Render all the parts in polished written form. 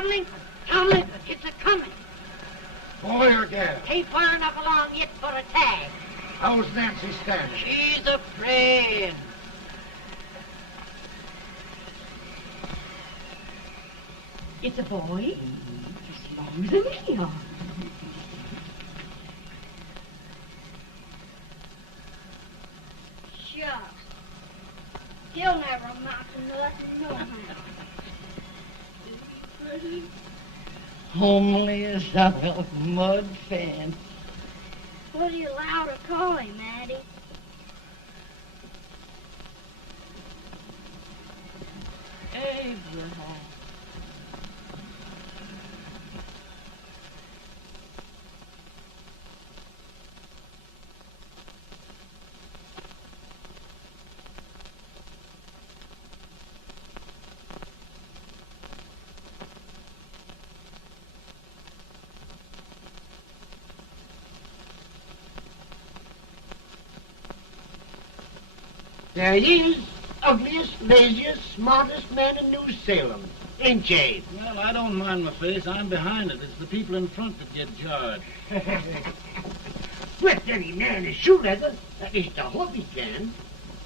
John Lincoln. John Lincoln, it's a-coming. Boy or gal? Ain't far enough along yet for a tag. How's Nancy standing? She's a-praying. It's a boy, as long as a me are. Shucks. He'll never amount to nothing, no how. Pretty. Homely as a mud fan. What do you allow to call him, Addie? Abraham. There he is, ugliest, laziest, smartest man in New Salem, ain't ye? Well, I don't mind my face. I'm behind it. It's the people in front that get jarred. With any man is shoe leather, at least I hope he can.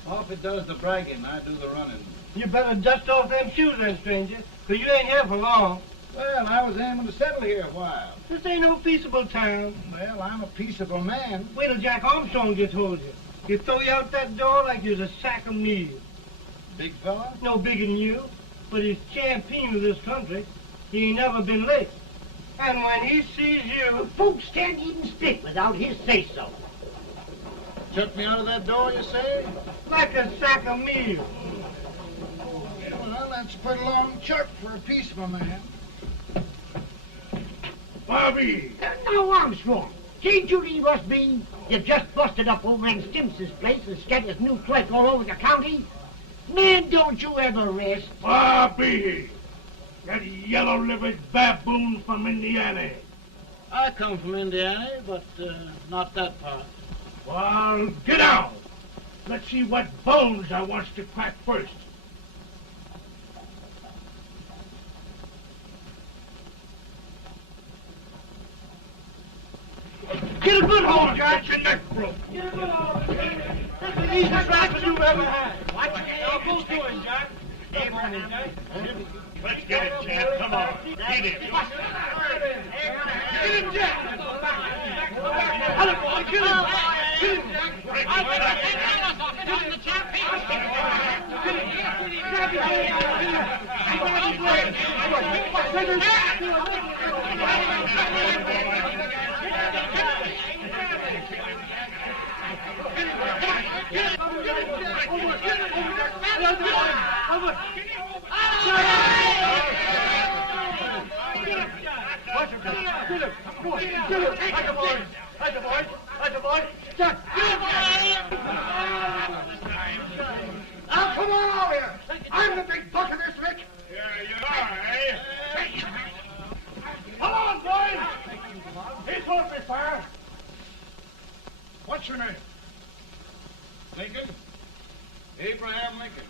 Off it does the bragging, I do the running. You better dust off them shoes then, stranger, 'cause you ain't here for long. Well, I was aiming to settle here a while. This ain't no peaceable town. Well, I'm a peaceable man. Wait till Jack Armstrong gets hold of you. He'll throw you out that door like you're a sack of meal. Big fella? No bigger than you, but he's champion of this country. He ain't never been late. And when he sees you... Folks can't even speak without his say-so. Chuck me out of that door, you say? like a sack of meal. Well, that's a pretty long chirp for a peaceable man. Bobby! Now, Armstrong, can't you leave us be? You've just busted up over in Stimpson's place and scattered new clerk all over the county. Man, don't you ever rest. Bobby! That yellow-livered baboon from Indiana. I come from Indiana, but not that part. Well, get out. Let's see what bones I wants to crack first. Get a good hold, Got your neck broke. Get a good hold. That's the easiest rifle you've ever had. Watch it. Now, both doing, Jack. Abraham. Let's get it, Jack. Come on. Get it. Get him, Jack. Hello, boy. Get him. Get him, Jack. Now, come on over here. I'm the big buck of this lick. Yeah, you are, eh? Come on, boys. He's going to be fire. What's your name? Lincoln? Abraham Lincoln.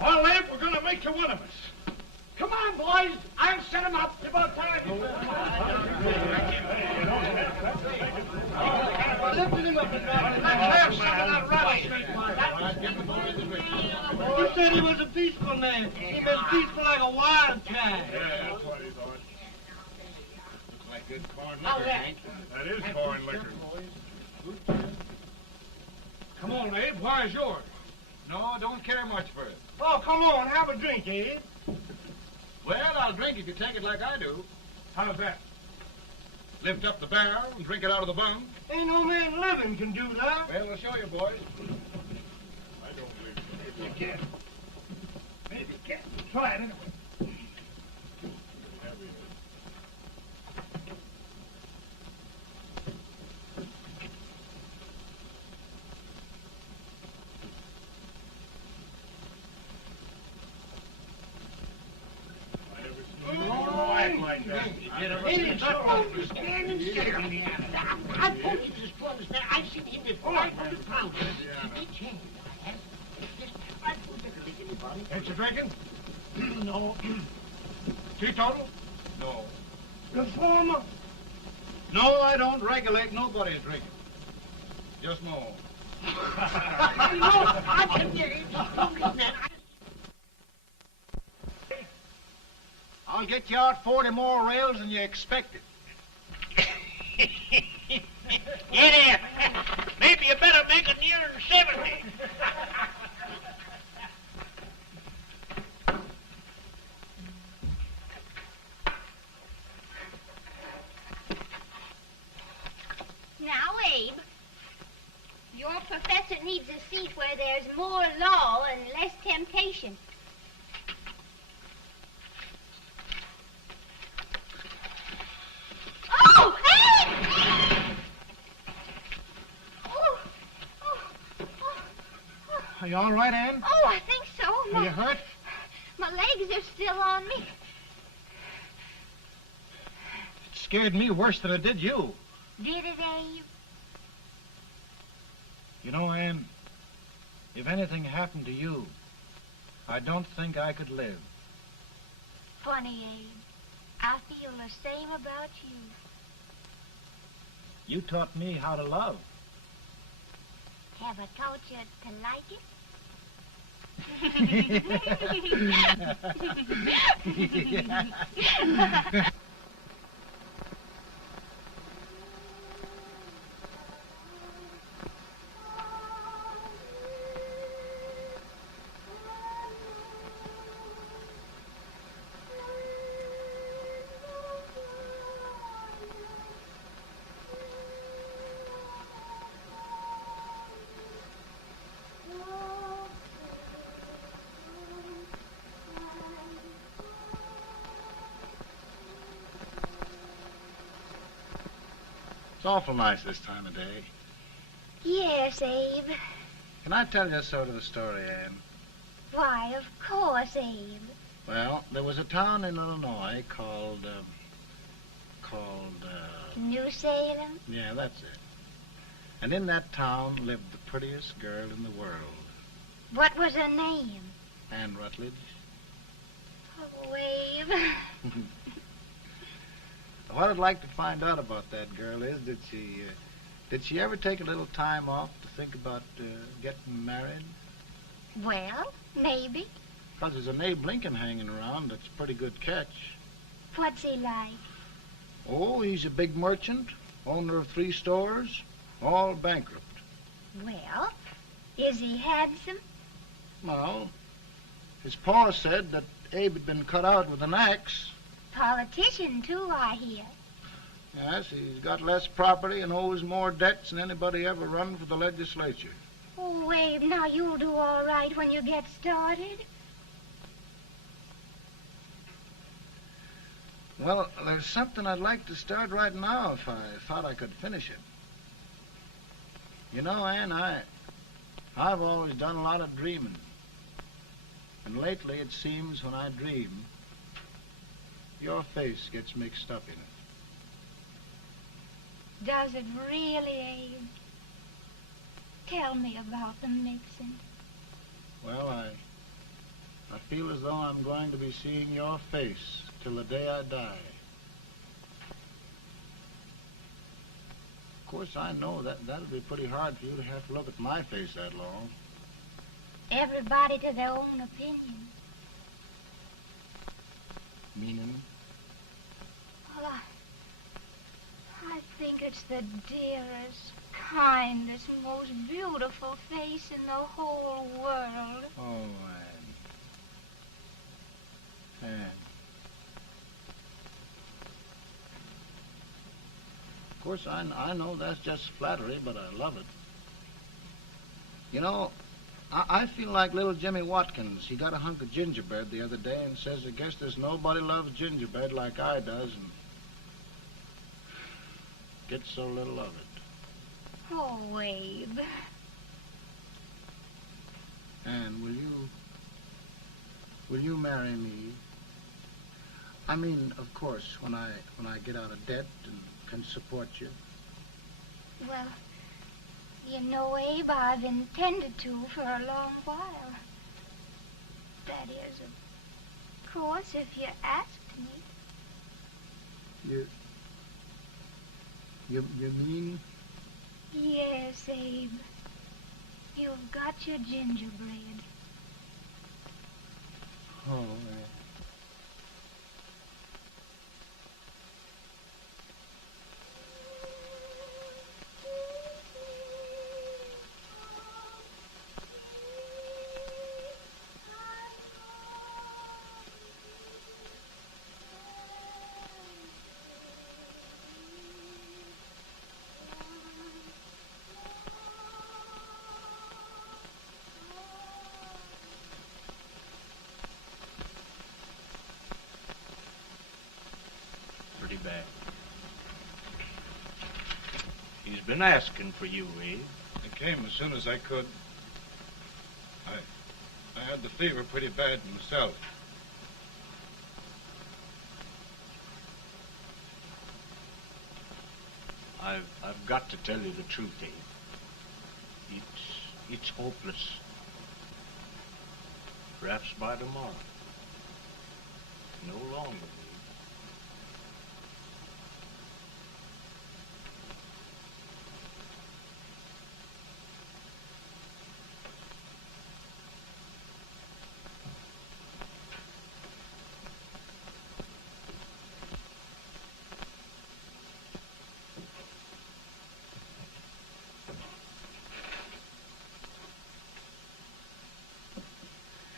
Well, Abe, we're going to make you one of us. Come on, boys. I'll set him up. It's about time. Lifted him up and down. Let's have some of that rattlesnake wine. He said he was a peaceful man. He was peaceful like a wildcat. Yeah, that's what he thought. Looks like good corn Now liquor, that- Hank. That is corn liquor. Come on, Abe. Why is yours? No, don't care much for it. Oh, come on. Have a drink, Abe. Well, I'll drink if you take it like I do. How's that? Lift up the barrel and drink it out of the bung. Ain't no man living can do that. Well, I'll show you, boys. I don't believe it. Maybe you can. Maybe you can. Try it anyway. Like that. It's always standing still. I posted this for us there. I've seen him at 500 pounds. Each hand I have. I put it like anybody. Ain't you drinking? No. Teetotal? No. Reformer? No, I don't regulate nobody's drinking. Just my own. I can get it. I'll get you out 40 more rails than you expected. Get in. Maybe you better make it nearer 70. Now, Abe, your professor needs a seat where there's more law and less temptation. Oh, Abe! Are you all right, Ann? Oh, I think so. Are you hurt? My legs are still on me. It scared me worse than it did you. Did it, Abe? You know, Ann, if anything happened to you, I don't think I could live. Funny, Abe. I feel the same about you. You taught me how to love. Have I taught you to like it? It's awful nice this time of day. Yes, Abe. Can I tell you sort of a story, Ann? Why, of course, Abe. Well, there was a town in Illinois called, New Salem? yeah, that's it. And in that town lived the prettiest girl in the world, What was her name? Ann Rutledge. Oh, Abe. What I'd like to find out about that girl is, did she ever take a little time off to think about getting married? Well, maybe. Because there's an Abe Lincoln hanging around that's a pretty good catch. What's he like? Oh, he's a big merchant, owner of 3 stores, all bankrupt. Well, is he handsome? Well, his pa said that Abe had been cut out with an axe. Politician, too, I hear. Yes, he's got less property and owes more debts than anybody ever run for the legislature. Oh, Abe, now you'll do all right when you get started. Well, there's something I'd like to start right now if I thought I could finish it. You know, Ann, I've always done a lot of dreaming. And lately it seems when I dream, your face gets mixed up in it. Does it really, Abe? Tell me about the mixing. Well, I feel as though I'm going to be seeing your face till the day I die. Of course, I know that'll be pretty hard for you to have to look at my face that long. Everybody to their own opinion. Meaning? Well, I think it's the dearest, kindest, most beautiful face in the whole world. Oh, Ann. Of course, I know that's just flattery, but I love it. You know, I feel like little Jimmy Watkins. He got a hunk of gingerbread the other day and says, I guess there's nobody loves gingerbread like I does, and gets so little of it. Oh, Abe. And will you marry me? I mean, of course, when I get out of debt and can support you. Well, you know, Abe, I've intended to for a long while. That is, of course, if you asked me? You mean? Yes, Abe. You've got your gingerbread. Oh, Pretty bad. He's been asking for you, Abe. I came as soon as I could. I had the fever pretty bad myself. I've got to tell you the truth, Abe. It's hopeless. Perhaps by tomorrow. No longer.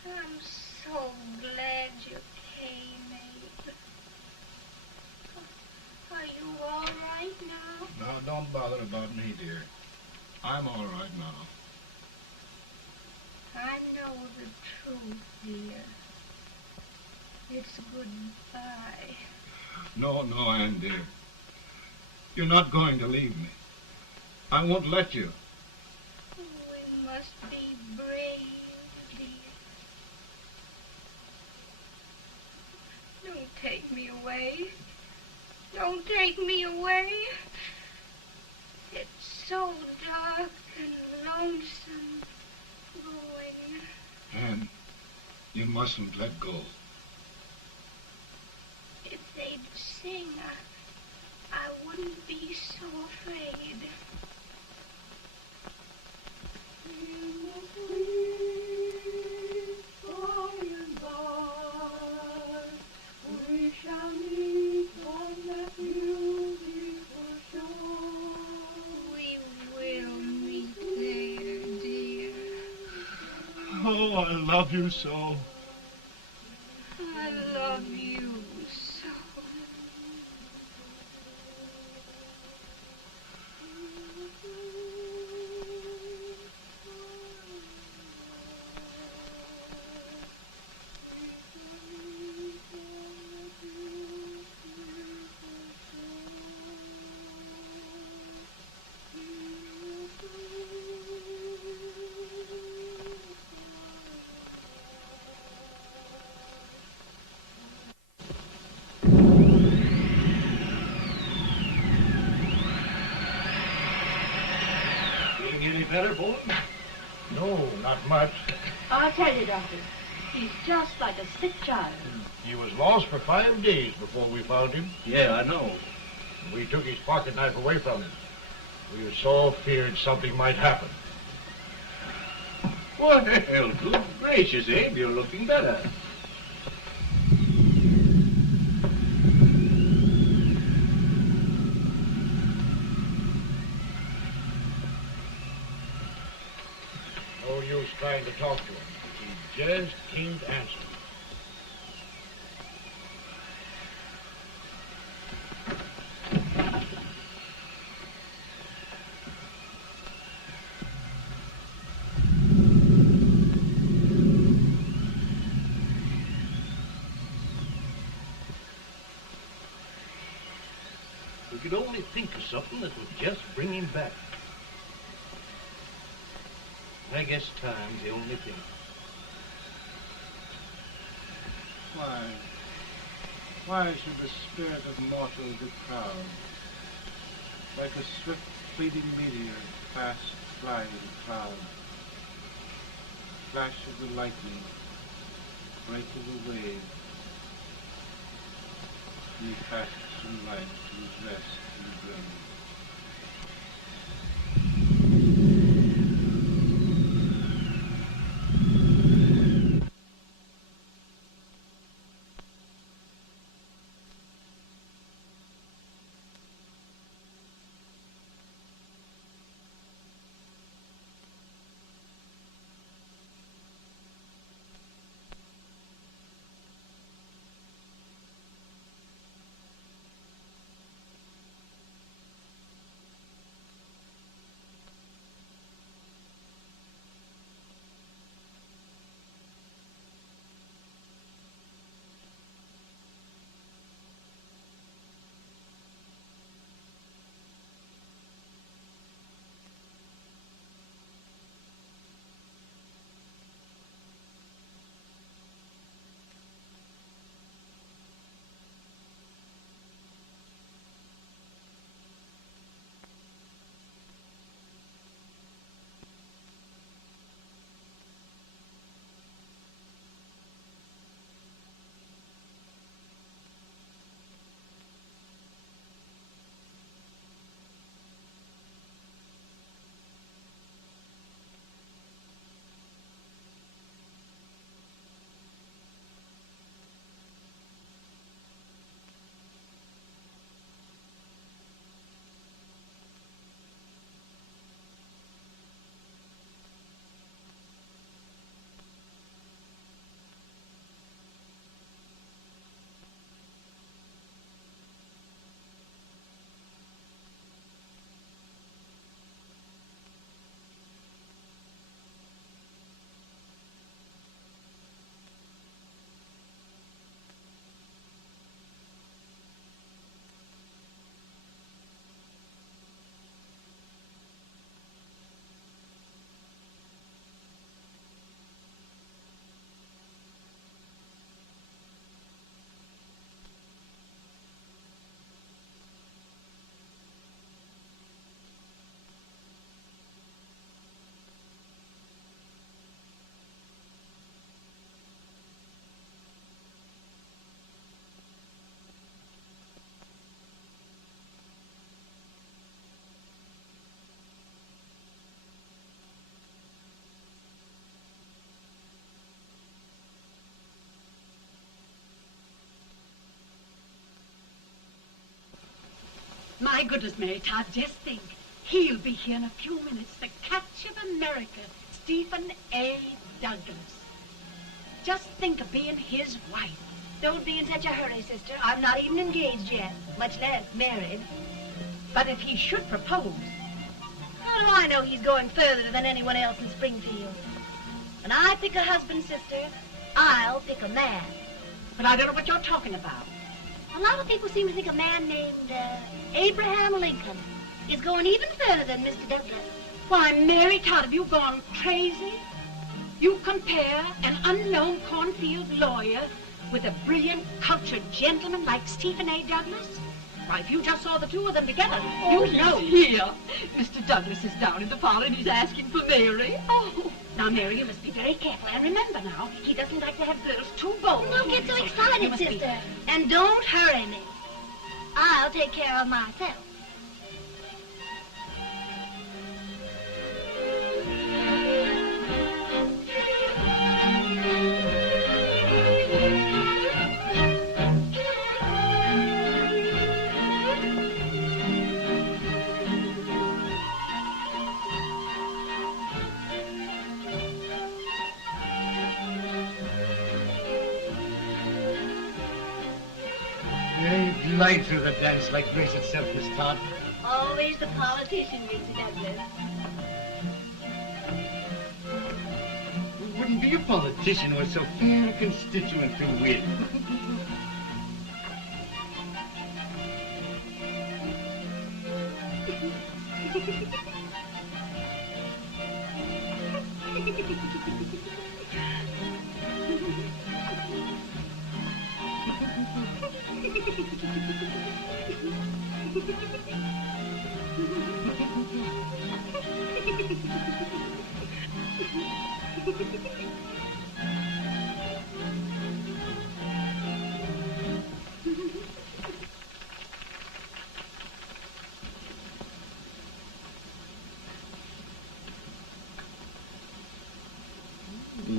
I'm so glad you came, Abe. Are you all right now? No, don't bother about me, dear. I'm all right now. I know the truth, dear. It's goodbye. No, Ann, dear. You're not going to leave me. I won't let you. We must be brave, dear. Don't take me away. Don't take me away. It's so dark and lonesome going. Ann, you mustn't let go. If they'd sing, I wouldn't be so afraid. We shall meet on that beautiful shore. We will meet there, dear. Oh, I love you so. I love you so. Any better, boy? No, not much. I'll tell you, Doctor. He's just like a sick child. He was lost for 5 days before we found him. Yeah, I know. We took his pocket knife away from him. We were so feared something might happen. Well, good gracious, Abe, you're looking better. No use trying to talk to him. He just can't answer. We could only think of something that would just bring him back. I guess time's the only thing. Why should the spirit of mortal be proud? Like a swift fleeting meteor, fast flying cloud. Flash of the lightning, break of the wave. He cast some light to his rest in the grave. My goodness, Mary Todd, just think. He'll be here in a few minutes. The catch of America, Stephen A. Douglas. Just think of being his wife. Don't be in such a hurry, sister. I'm not even engaged yet, much less married. But if he should propose... How do I know he's going further than anyone else in Springfield? When I pick a husband, sister, I'll pick a man. But I don't know what you're talking about. A lot of people seem to think a man named Abraham Lincoln is going even further than Mr. Douglas. Why, Mary Todd, have you gone crazy? You compare an unknown cornfield lawyer with a brilliant, cultured gentleman like Stephen A. Douglas? Why, if you just saw the two of them together, you'd know. Here. Mr. Douglas is down in the parlor and he's asking for Mary. Oh, now, Mary, you must be very careful. And remember now, he doesn't like to have girls too bold. Don't get so excited, sister. And don't hurry me. I'll take care of myself. You glide through the dance like grace itself, Miss Todd. Always the politician, Mr. Douglas. You wouldn't be a politician with so fair a constituent to win.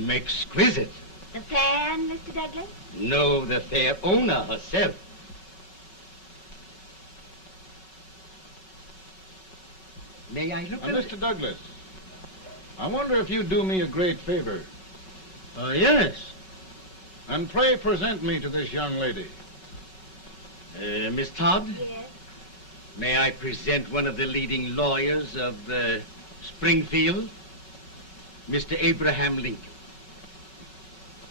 Exquisite. The fan, Mr. Douglas? No, the fair owner herself. May I look at it? Mr. Douglas, I wonder if you'd do me a great favor. Yes. And pray present me to this young lady. Miss Todd? Yes. May I present one of the leading lawyers of Springfield, Mr. Abraham Lincoln.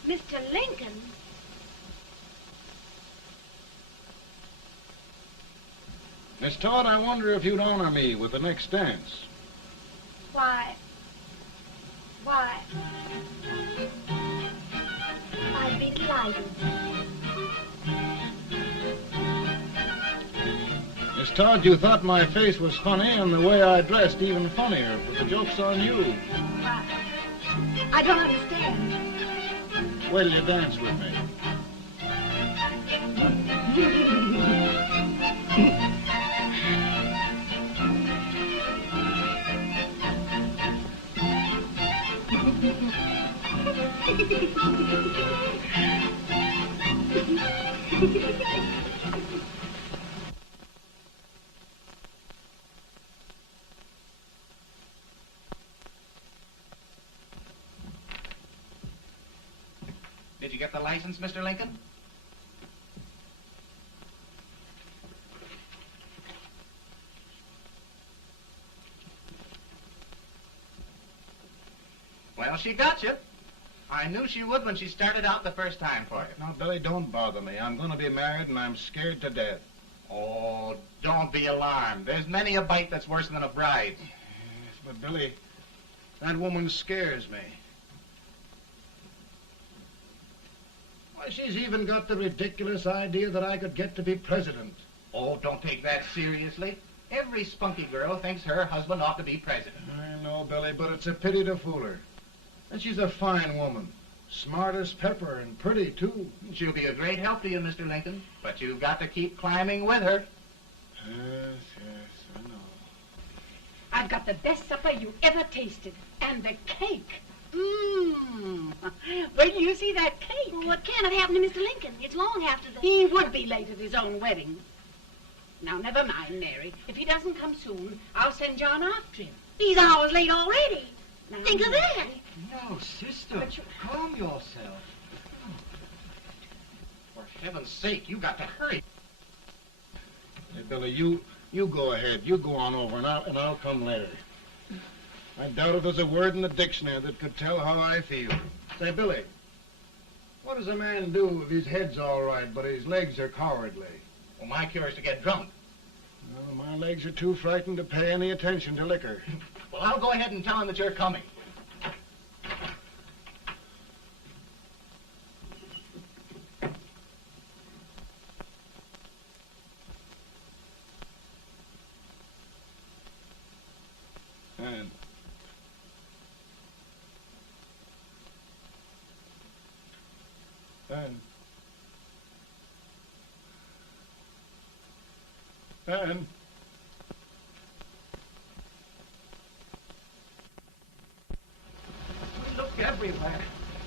Mr. Lincoln? Miss Todd, I wonder if you'd honor me with the next dance. Why, I'd be delighted. Miss Todd, you thought my face was funny and the way I dressed even funnier, but the joke's on you. I don't understand. Wait till you dance with me. Did you get the license, Mr. Lincoln? Well, she got you. I knew she would when she started out the first time for you. Now, Billy, don't bother me. I'm going to be married and I'm scared to death. Oh, don't be alarmed. There's many a bite that's worse than a bride. Yes, but Billy, that woman scares me. Why, she's even got the ridiculous idea that I could get to be president. Oh, don't take that seriously. Every spunky girl thinks her husband ought to be president. I know, Billy, but it's a pity to fool her. And she's a fine woman. Smart as pepper and pretty, too. She'll be a great help to you, Mr. Lincoln. But you've got to keep climbing with her. Yes, I know. I've got the best supper you ever tasted. And the cake. Mmm. Wait till you see that cake. Well, what can have happened to Mr. Lincoln? It's long after the... He would be late at his own wedding. Now, never mind, Mary. If he doesn't come soon, I'll send John after him. He's hours late already. Now, Think of that. No, sister. Calm yourself. For heaven's sake, you got to hurry. Hey, Billy, you go ahead. You go on over, and I'll come later. I doubt if there's a word in the dictionary that could tell how I feel. Say, Billy, what does a man do if his head's all right, but his legs are cowardly? Well, my cure is to get drunk. Well, my legs are too frightened to pay any attention to liquor. Well, I'll go ahead and tell him that you're coming. And We looked everywhere,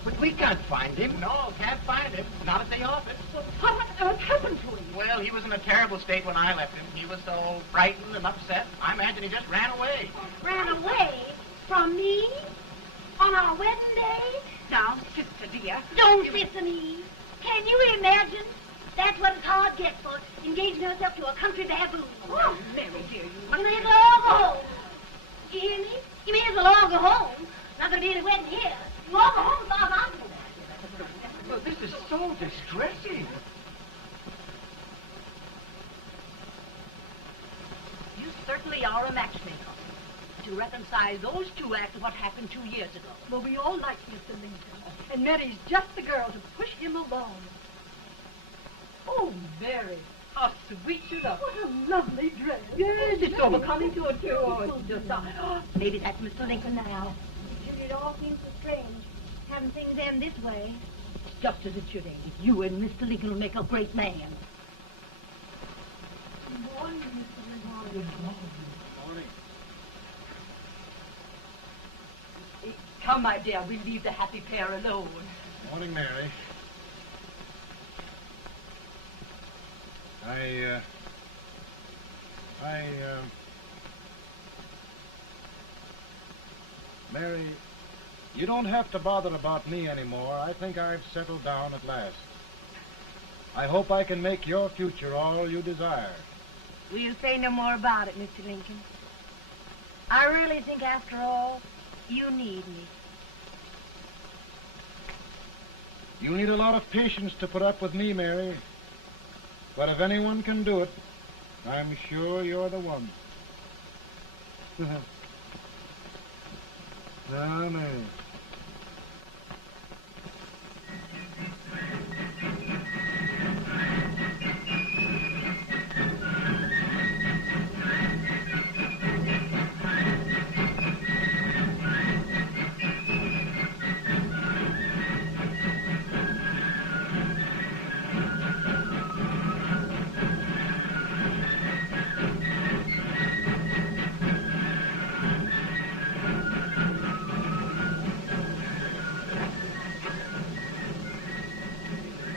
but we can't find him. No, can't find him. Not at the office. Well, what on earth happened to him? Well, he was in a terrible state when I left him. He was so frightened and upset. I imagine he just ran away. Ran away from me? On our wedding day? Now, sister dear. Don't sister me. Can you imagine? That's what it's hard gets for engaging herself to a country baboon. Oh, Mary dear, you You may as well all go home. You hear me? You may as well all go home. Not gonna be any wedding here. You all go home as far as I'm concerned. Well, this is so distressing. You certainly are a matchmaker. To reconcile those two after what happened 2 years ago. Well, we all like Mr. Lincoln. And Mary's just the girl to push him along. Oh, Mary, how sweet you look. What a lovely dress. Yes, it's overcoming to it, too. Oh, it's just... maybe that's Mr. Lincoln now. It all seems so strange, having things end this way. It's just as it should end. You and Mr. Lincoln will make a great man. Good morning, Mr. Lincoln. Good morning. Come, my dear, we'll leave the happy pair alone. Morning, Mary. Mary, you don't have to bother about me anymore. I think I've settled down at last. I hope I can make your future all you desire. We'll say no more about it, Mr. Lincoln. I really think, after all, you need me. You need a lot of patience to put up with me, Mary. But if anyone can do it, I'm sure you're the one. Now, Mary.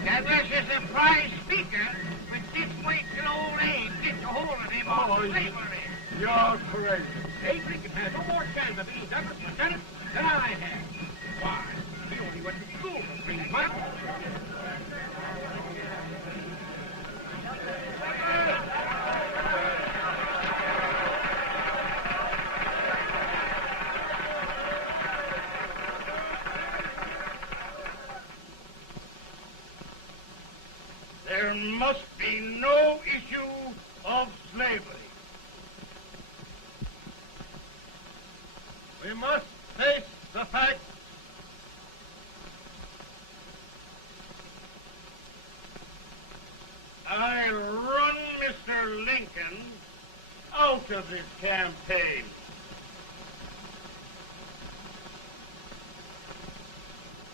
Douglas is a prize speaker, but just wait till old Abe gets a hold of him on slavery. You're crazy. Abe Lincoln has no more chance of being Douglas lieutenant than I have. Why, he only went to school for 3 months. There must be no issue of slavery. We must face the fact I run Mr. Lincoln out of this campaign.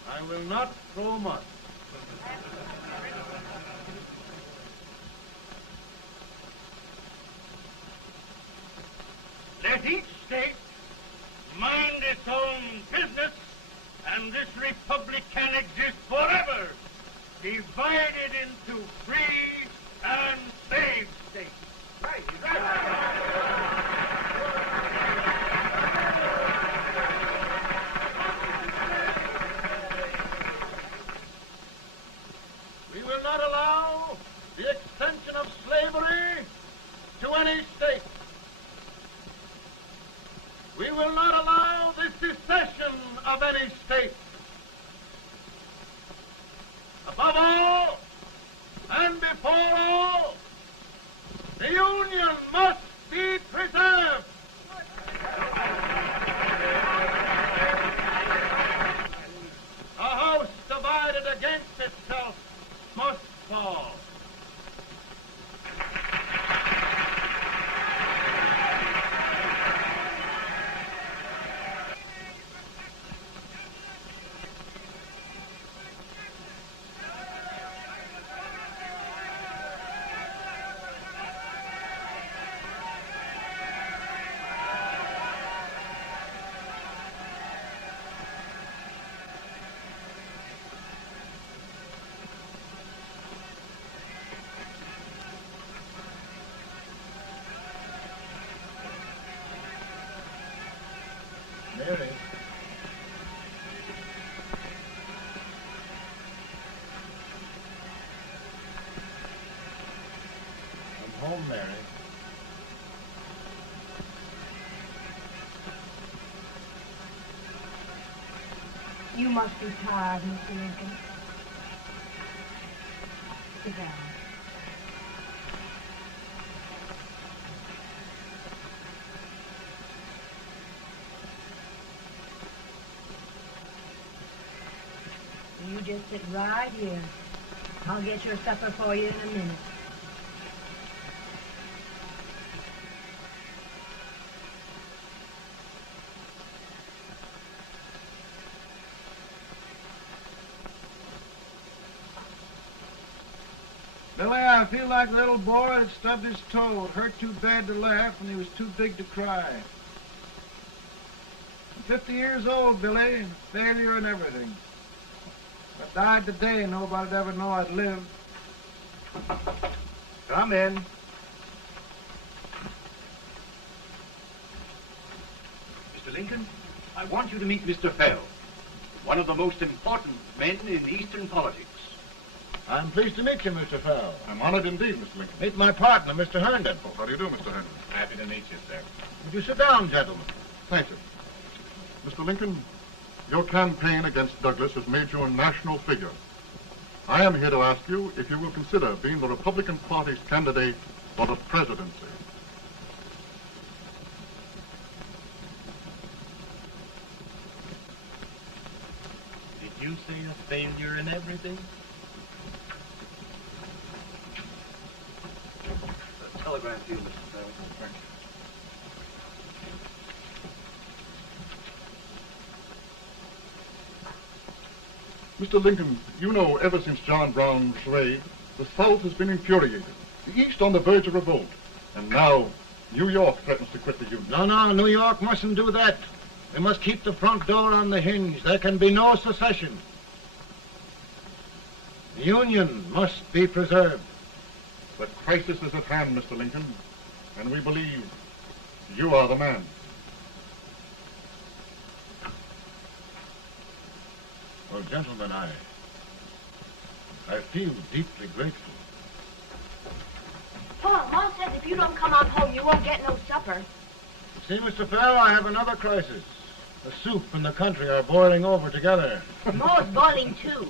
I will not throw much. Let each state mind its own business, and this republic can exist forever, divided into free and slave states. Right, We will not allow the extension of slavery to any state. We will not allow the secession of any state. Above all, and before all, the Union must be preserved. A house divided against itself must fall. Mary. I'm home, Mary. You must be tired, Mr. Lincoln. Sit down. You just sit right here. I'll get your supper for you in a minute. Billy, I feel like a little boy that stubbed his toe. It hurt too bad to laugh, and he was too big to cry. I'm 50 years old, Billy. Failure and everything. If I died today, nobody'd ever know I'd lived. Come in. Mr. Lincoln, I want you to meet Mr. Fell, one of the most important men in Eastern politics. I'm pleased to meet you, Mr. Fell. I'm honored indeed, Mr. Lincoln. Meet my partner, Mr. Herndon. Oh, how do you do, Mr. Herndon? Happy to meet you, sir. Would you sit down, gentlemen? Thank you. Mr. Lincoln, your campaign against Douglas has made you a national figure. I am here to ask you if you will consider being the Republican Party's candidate for the presidency. Did you say a failure in everything? A telegram to you, Mr. Fell. Thank you. Mr. Lincoln, you know ever since John Brown's raid, the South has been infuriated, the East on the verge of revolt, and now New York threatens to quit the Union. No, New York mustn't do that. We must keep the front door on the hinge. There can be no secession. The Union must be preserved. The crisis is at hand, Mr. Lincoln, and we believe you are the man. Well, gentlemen, I feel deeply grateful. Paul, Mom says if you don't come on home, you won't get no supper. See, Mr. Fell, I have another crisis. The soup and the country are boiling over together. Mo's boiling too.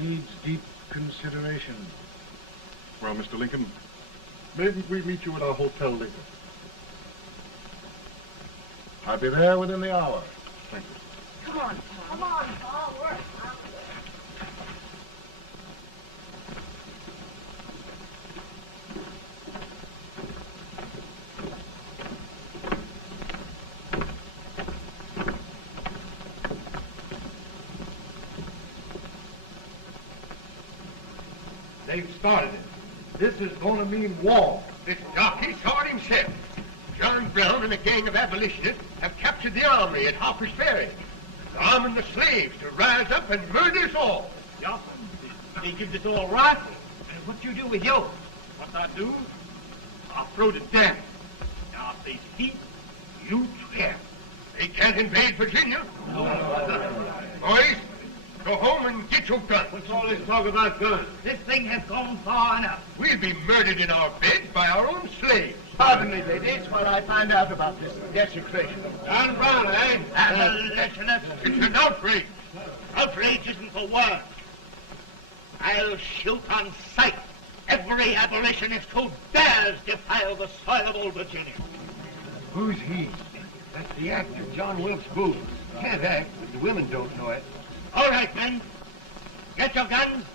Needs deep consideration. Well, Mr. Lincoln, maybe we meet you at our hotel later. I'll be there within the hour. Thank you. Come on, Paul. Come on, Paul. Work. They've started it. This is going to mean war. This jockey saw it himself. John Brown and a gang of abolitionists have captured the armory at Harper's Ferry, arming the slaves to rise up and murder us all. Johnson, they give this all rifles. And what you do with yours? What I do? I'll throw the damn. Now, if they speak, you swear. They can't invade Virginia. Boys, go home and get your guns. What's all this talk about guns? This thing has gone far enough. We'll be murdered in our beds by our own slaves. Pardon me, ladies, while I find out about this desecration. John Brown, eh? Abolitionist. It's an outrage. Outrage isn't the word. I'll shoot on sight every abolitionist who dares defile the soil of old Virginia. Who's he? That's the actor, John Wilkes Booth. Can't act, but the women don't know it. All right, men. Get your guns,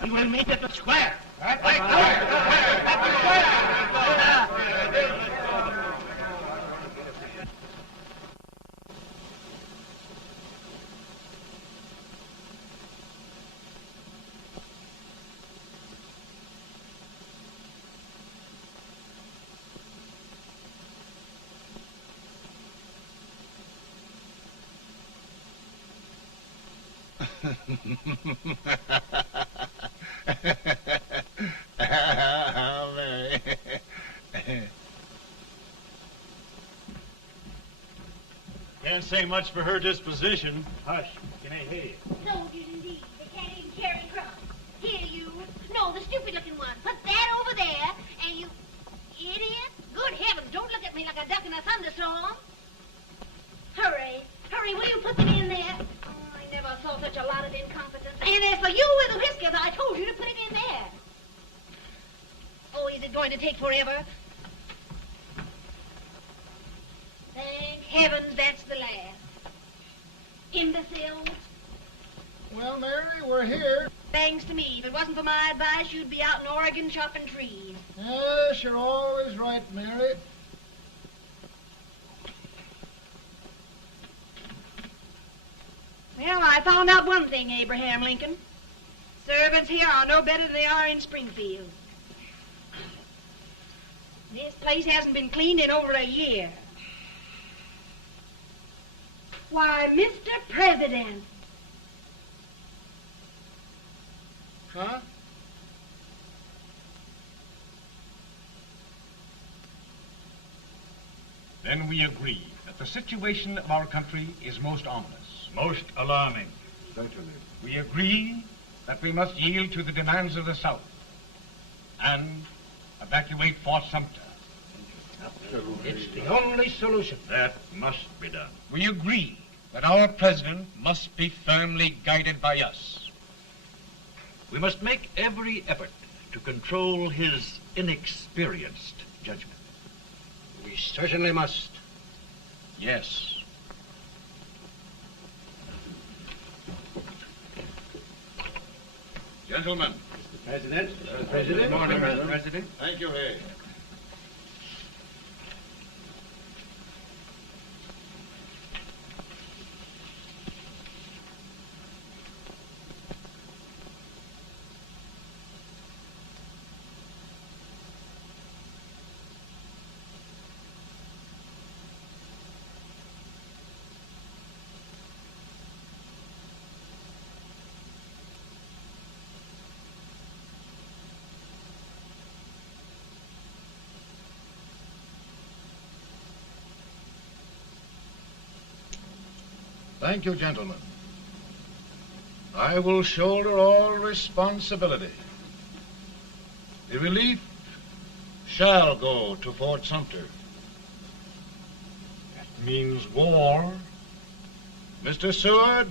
and we'll meet at the square. At the square! At the square! Mary. Can't say much for her disposition. Hush, can I hear you? Soldiers indeed. They can't even carry crumbs. Here, you. No, the stupid-looking one. Put that over there, and you... Idiot. Good heavens, don't look at me like a duck in a thunderstorm. Hurry. Hurry, will you put them in there? Oh, I never saw such a lot of incompetence. And as for you with the whiskers, I told you to put it in there. Oh, is it going to take forever? Thank heavens that's the last. Imbeciles. Well, Mary, we're here. Thanks to me. If it wasn't for my advice, you'd be out in Oregon chopping trees. Yes, you're always right, Mary. Well, I found out one thing, Abraham Lincoln. Servants here are no better than they are in Springfield. This place hasn't been cleaned in over a year. Why, Mr. President. Huh? Then we agree that the situation of our country is most ominous. Most alarming. Certainly. We agree that we must yield to the demands of the South and evacuate Fort Sumter. It's the only solution. That must be done. We agree that our president must be firmly guided by us. We must make every effort to control his inexperienced judgment. We certainly must. Yes. Gentlemen. Mr. President. Mr. President. Good morning, Mr. President. Thank you, Hay. Thank you, gentlemen. I will shoulder all responsibility. The relief shall go to Fort Sumter. That means war. Mr. Seward,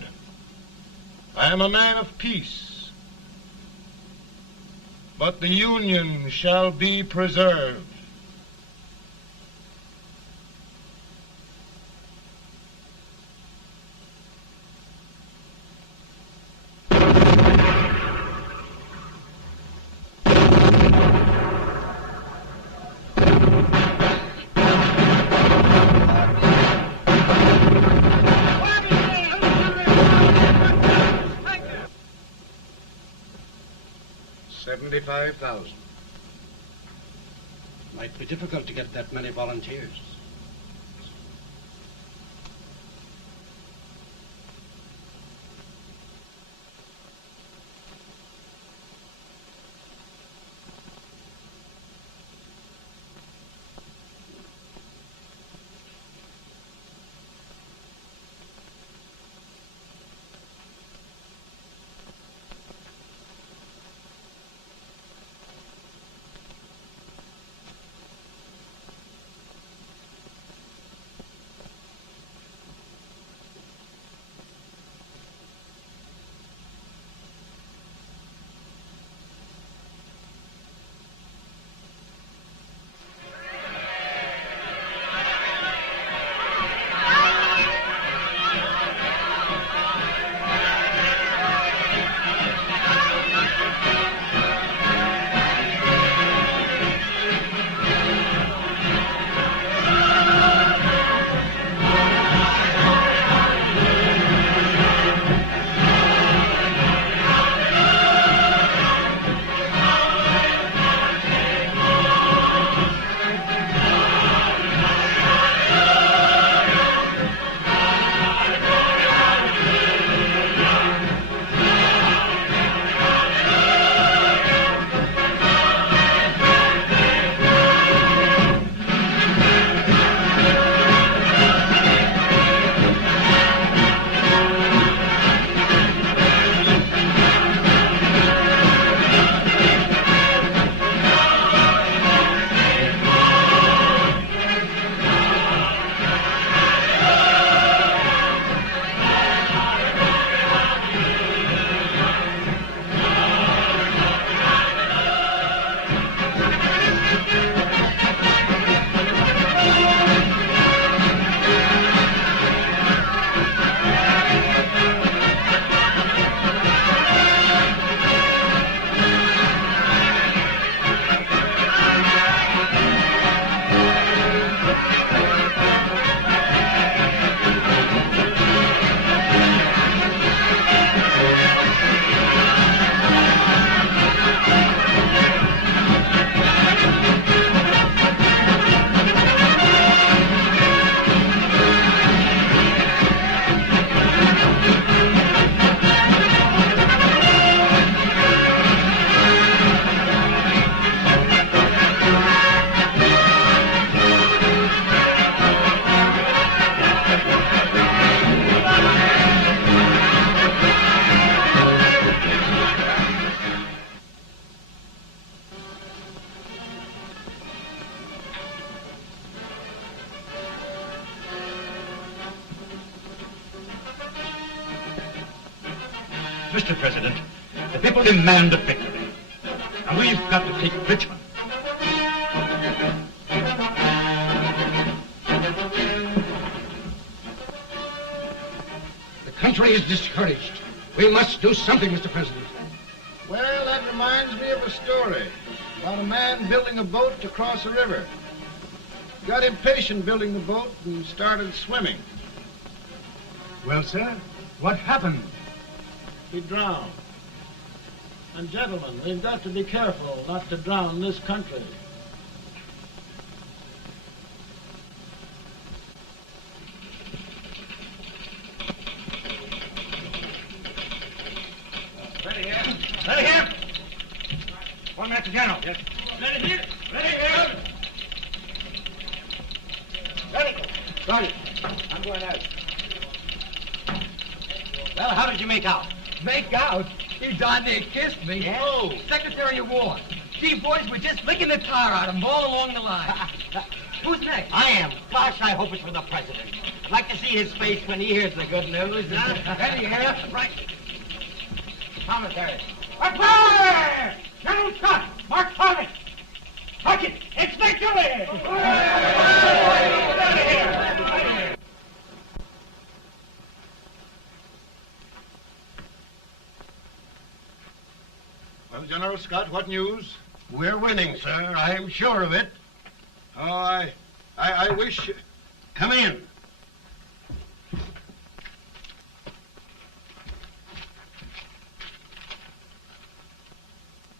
I am a man of peace, but the Union shall be preserved. $75,000. Might be difficult to get that many volunteers. Mr. President, the people demand a victory. And we've got to take Richmond. The country is discouraged. We must do something, Mr. President. Well, that reminds me of a story about a man building a boat to cross a river. Got impatient building the boat and started swimming. Well, sir, what happened? He drowned. And gentlemen, we've got to be careful not to drown this country. Ready here. Ready here. 1 minute to General. Yes. Ready here. Ready here. Ready. Ready. I'm going out. Well, how did you make out? Make out? He darn near kissed me. Yeah? Oh, Secretary of War. Gee, boys, we're just licking the tar out of him all along the line. Who's next? I am. Gosh, I hope it's for the president. I'd like to see his face when he hears the good news. Ready here? Right. Commissary. Fire! General Scott! Mark Thomas! Mark it! It's victory! Well, General Scott, what news? We're winning, sir. I'm sure of it. Oh, I wish... Come in.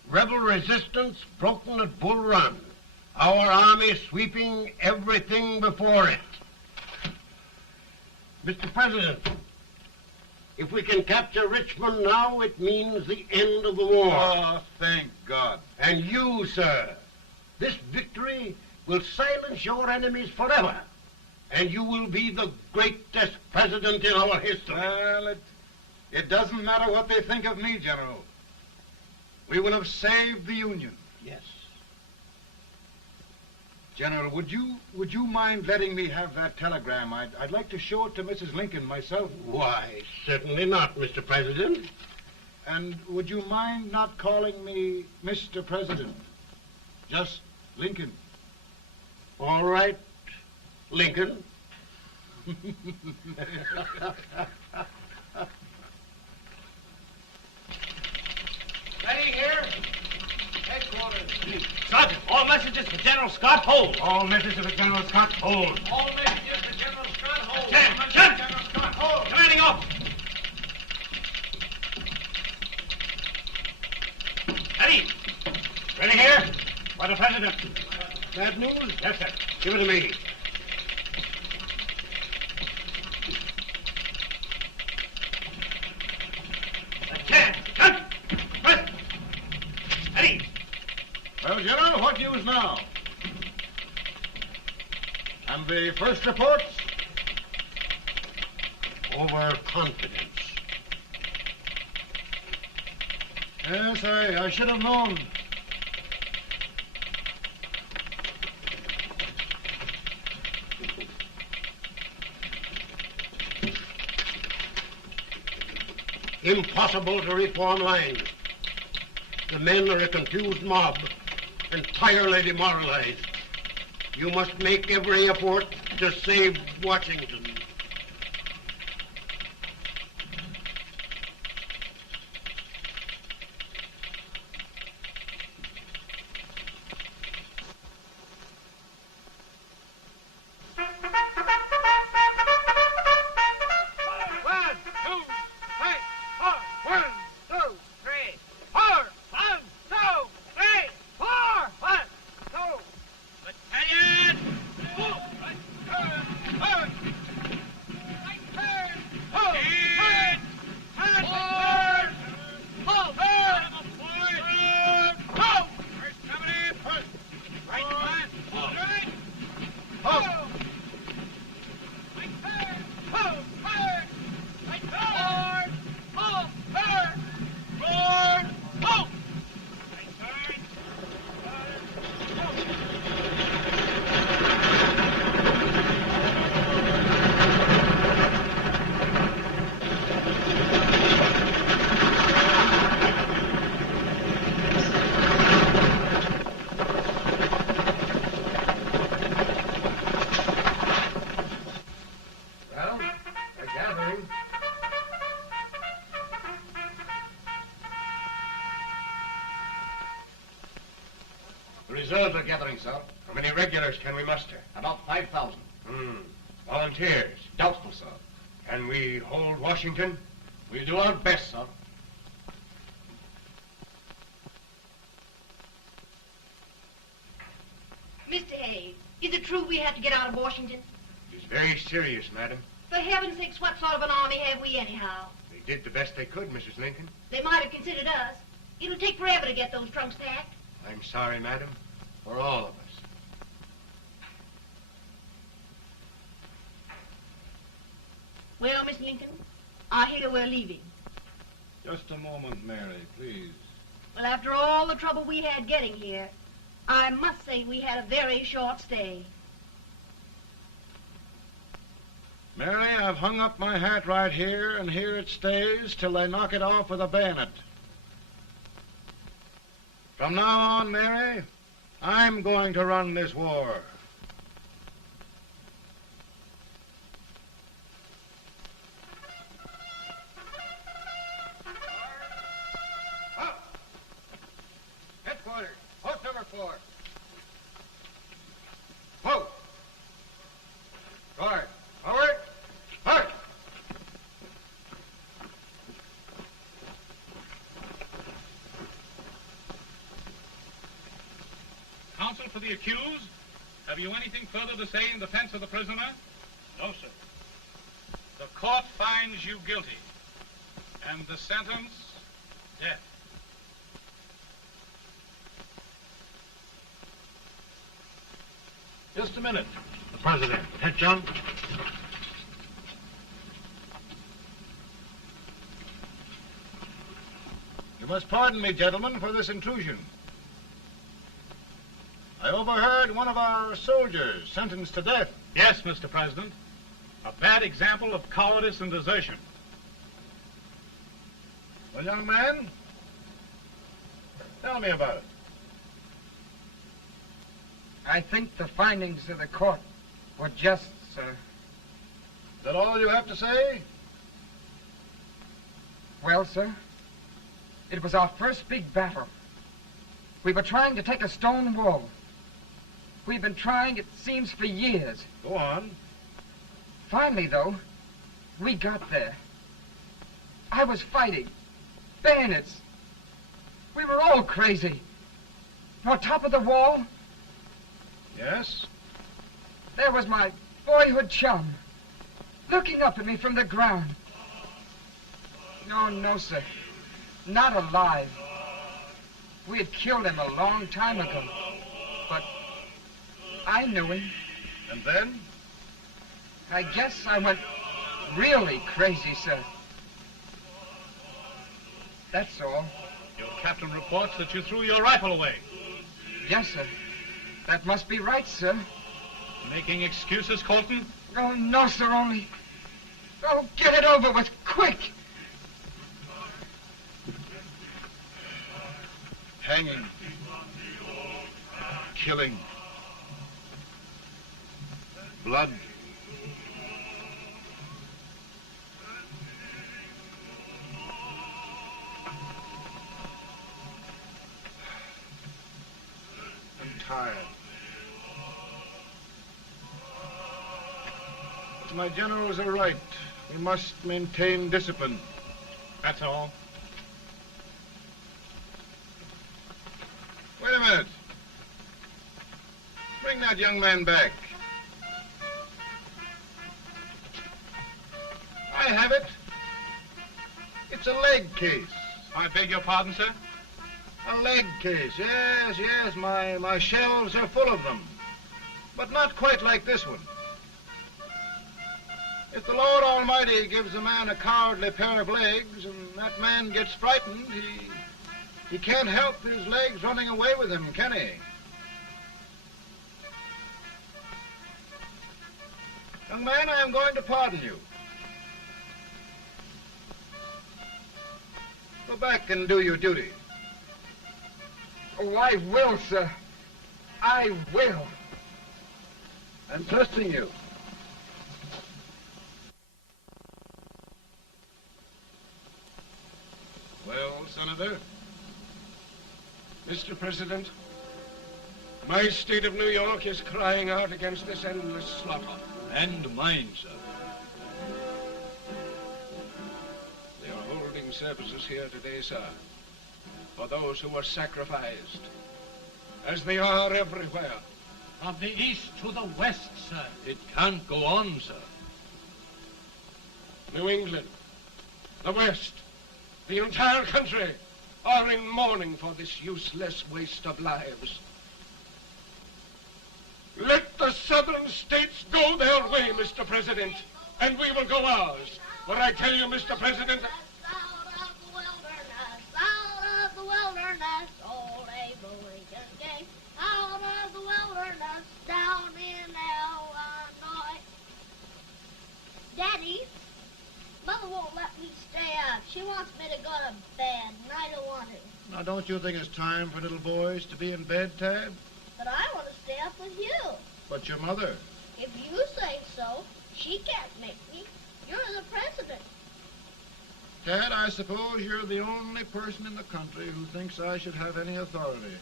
Rebel resistance broken at Bull Run. Our army sweeping everything before it. Mr. President, if we can capture Richmond now, it means the end of the war. Oh, thank God. And you, sir, this victory will silence your enemies forever. And you will be the greatest president in our history. Well, it doesn't matter what they think of me, General. We will have saved the Union. Yes. General, would you mind letting me have that telegram? I'd like to show it to Mrs. Lincoln myself. Why, certainly not, Mr. President. And would you mind not calling me Mr. President? Just Lincoln. All right, Lincoln. Ready here. Headquarters. Sergeant, all messages for General Scott, hold. All messages for General Scott, hold. All messages for General Scott, hold. General Scott, hold. Commanding officer. Ready. Ready here. For the President. Bad news? Yes, sir. Give it to me. Well, General, what news now? And the first reports? Overconfidence. Yes, I should have known. Impossible to reform lines. The men are a confused mob, entirely demoralized. You must make every effort to save Washington. soldier gathering, sir. How many regulars can we muster? About 5,000. Volunteers? Doubtful, sir. Can we hold Washington? We'll do our best, sir. Mr. Hayes, is it true we have to get out of Washington? It's very serious, madam. For heaven's sakes, what sort of an army have we anyhow? They did the best they could, Mrs. Lincoln. They might have considered us. It'll take forever to get those trunks packed. I'm sorry, madam, for all of us. Well, Miss Lincoln, I hear we're leaving. Just a moment, Mary, please. Well, after all the trouble we had getting here, I must say we had a very short stay. Mary, I've hung up my hat right here, and here it stays till they knock it off with a bayonet. From now on, Mary, I'm going to run this war. Headquarters, post number 4. Whoa! Guard, forward, march! Counsel for the accused, have you anything further to say in defense of the prisoner? No, sir. The court finds you guilty, and the sentence, death. Just a minute. The President. Head, John. You must pardon me, gentlemen, for this intrusion. I overheard one of our soldiers sentenced to death. Yes, Mr. President. A bad example of cowardice and desertion. Well, young man, tell me about it. I think the findings of the court were just, sir. Is that all you have to say? Well, sir, it was our first big battle. We were trying to take a stone wall. We've been trying, it seems, for years. Go on. Finally, though, we got there. I was fighting. Bayonets. We were all crazy. On top of the wall, Yes? there was my boyhood chum, looking up at me from the ground. No, sir. Not alive. We had killed him a long time ago. But I knew him. And then? I guess I went really crazy, sir. That's all. Your captain reports that you threw your rifle away. Yes, sir. That must be right, sir. Making excuses, Colton? Oh, no, sir, only... Oh, get it over with, quick! Hanging. Killing. Blood. I'm tired. But my generals are right. We must maintain discipline. That's all. Wait a minute. Bring that young man back. I have it. It's a leg case. I beg your pardon, sir? A leg case, yes. My shelves are full of them. But not quite like this one. If the Lord Almighty gives a man a cowardly pair of legs and that man gets frightened, he can't help his legs running away with him, can he? Young man, I am going to pardon you. Go back and do your duty. Oh, I will, sir. I will. I'm trusting you. Well, Senator? Mr. President, My state of New York is crying out against this endless slaughter. And mine, sir. They are holding services here today, sir, for those who were sacrificed, as they are everywhere. From the east to the west, sir. It can't go on, sir. New England, the West, the entire country are in mourning for this useless waste of lives. Let the southern states go their way, Mr. President, and we will go ours. For I tell you, Mr. President, Out of the wilderness, old Abraham came. Out of the wilderness, down in Illinois. Daddy, Mother won't let me stay up. She wants me to go to bed, and I don't want to. Now, don't you think it's time for little boys to be in bed, Tad? But I want to stay up with you. But your mother. If you say so, she can't make me. You're the president. Tad, I suppose you're the only person in the country who thinks I should have any authority.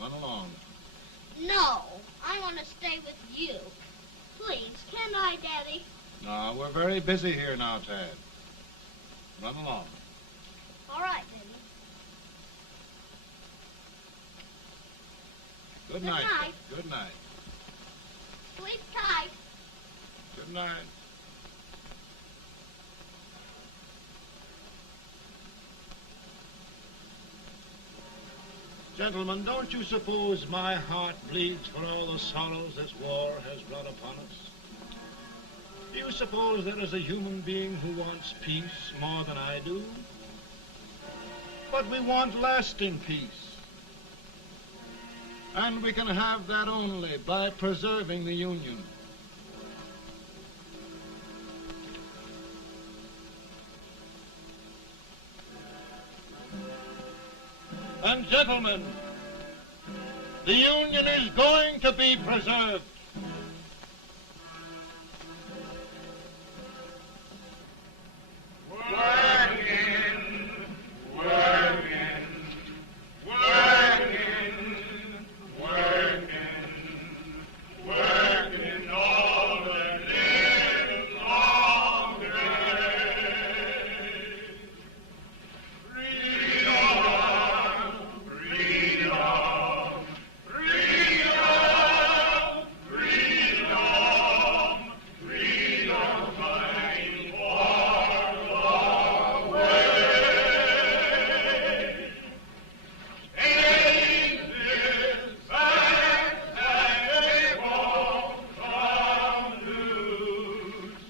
Run along. No, I want to stay with you. Please, can I, Daddy? No, we're very busy here now, Tad. Run along. All right, Daddy. Good Good night. night. Good night. Sleep tight. Good night. Gentlemen, don't you suppose my heart bleeds for all the sorrows this war has brought upon us? Do you suppose there is a human being who wants peace more than I do? But we want lasting peace. And we can have that only by preserving the Union. And gentlemen, the Union is going to be preserved. Working, working, working, working, working all the live long day. Freedom, freedom, freedom, freedom, freedom, fighting for the way. Take this back that they won't come loose.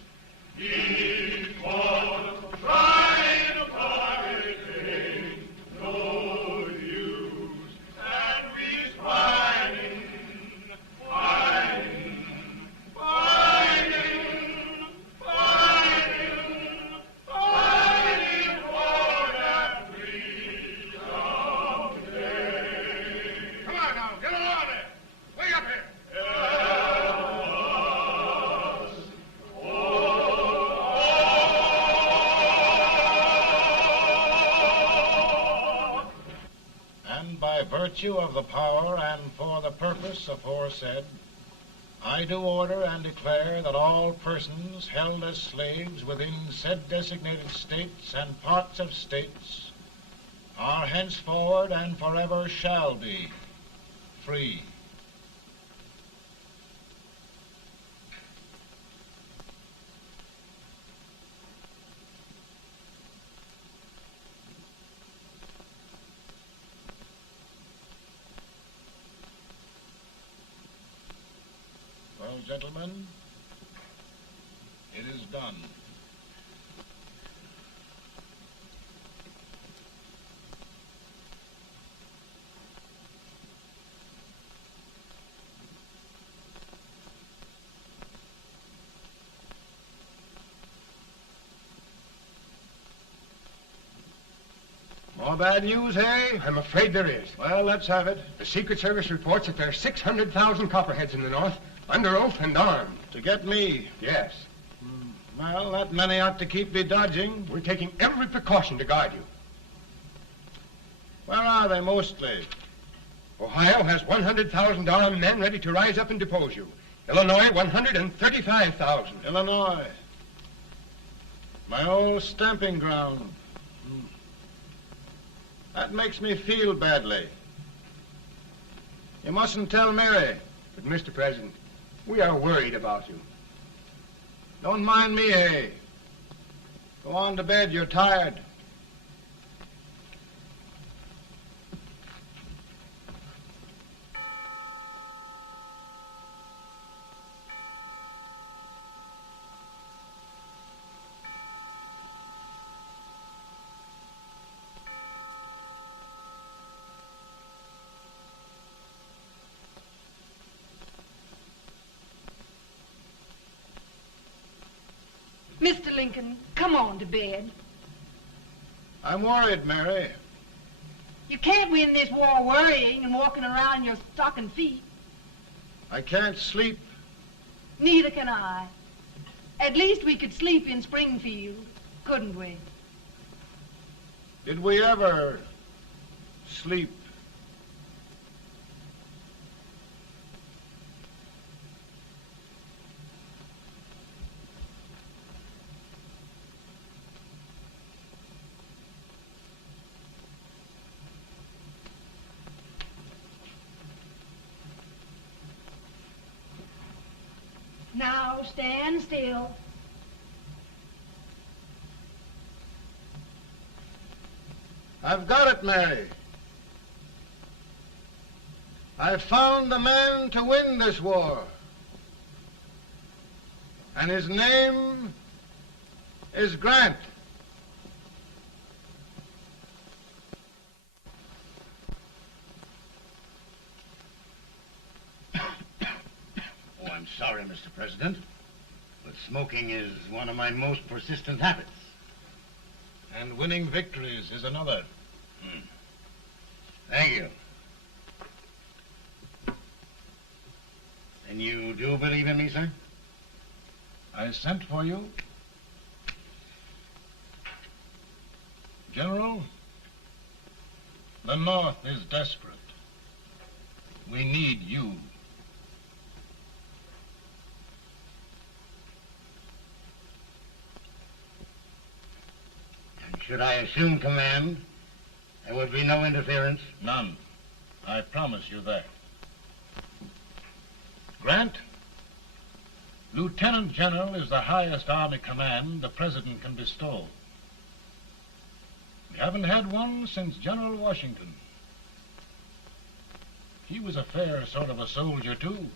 Keep on trying to fight it, no use. And we's fighting, fighting, fighting, fighting, fighting for that freedom day. Come on now, get along there. Way up here. And by virtue of the power and for the purpose aforesaid, I do order and declare that all persons held as slaves within said designated states and parts of states are henceforward and forever shall be free. Well, gentlemen, it is done. More bad news, hey? I'm afraid there is. Well, let's have it. The Secret Service reports that there are 600,000 copperheads in the North, under oath and armed. To get me? Yes. Well, that many ought to keep me dodging. We're taking every precaution to guard you. Where are they mostly? Ohio has $100,000 men ready to rise up and depose you. Illinois, 135,000. Illinois. My old stamping ground. That makes me feel badly. You mustn't tell Mary. But, Mr. President, we are worried about you. Don't mind me, eh? Go on to bed. You're tired. Mr. Lincoln, come on to bed. I'm worried, Mary. You can't win this war worrying and walking around in your stocking feet. I can't sleep. Neither can I. At least we could sleep in Springfield, couldn't we? Did we ever sleep? Now stand still. I've got it, Mary. I've found the man to win this war. And his name is Grant. Oh, I'm sorry, Mr. President, but smoking is one of my most persistent habits. And winning victories is another. Thank you. And you do believe in me, sir? I sent for you. General, the North is desperate. We need you. And should I assume command, there would be no interference? None. I promise you that. Grant, Lieutenant General is the highest army command the President can bestow. We haven't had one since General Washington. He was a fair sort of a soldier, too.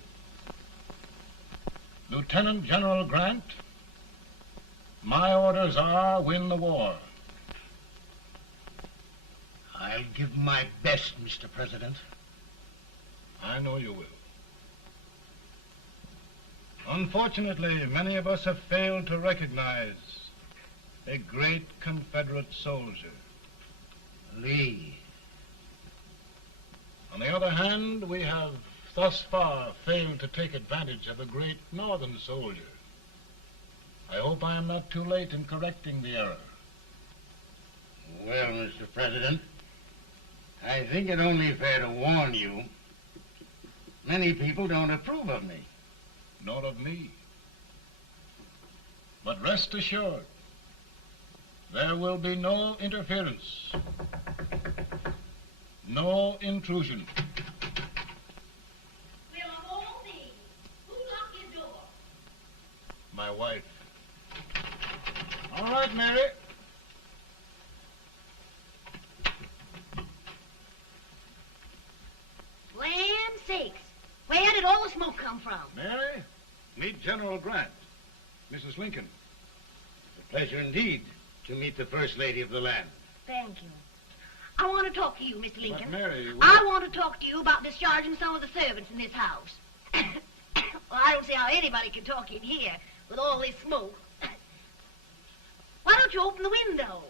Lieutenant General Grant, my orders are win the war. I'll give my best, Mr. President. I know you will. Unfortunately, many of us have failed to recognize a great Confederate soldier, Lee. On the other hand, we have thus far failed to take advantage of a great Northern soldier. I hope I am not too late in correcting the error. Well, Mr. President, I think it only fair to warn you. Many people don't approve of me. Nor of me. But rest assured, there will be no interference, no intrusion. Well, of all things, who locked your door? My wife. All right, Mary. Land sakes. Where did all the smoke come from? Mary, meet General Grant, Mrs. Lincoln. It's a pleasure indeed to meet the First Lady of the land. Thank you. I want to talk to you, Mr. Lincoln. But Mary, I want to talk to you about discharging some of the servants in this house. Well, I don't see how anybody can talk in here with all this smoke. Why don't you open the window?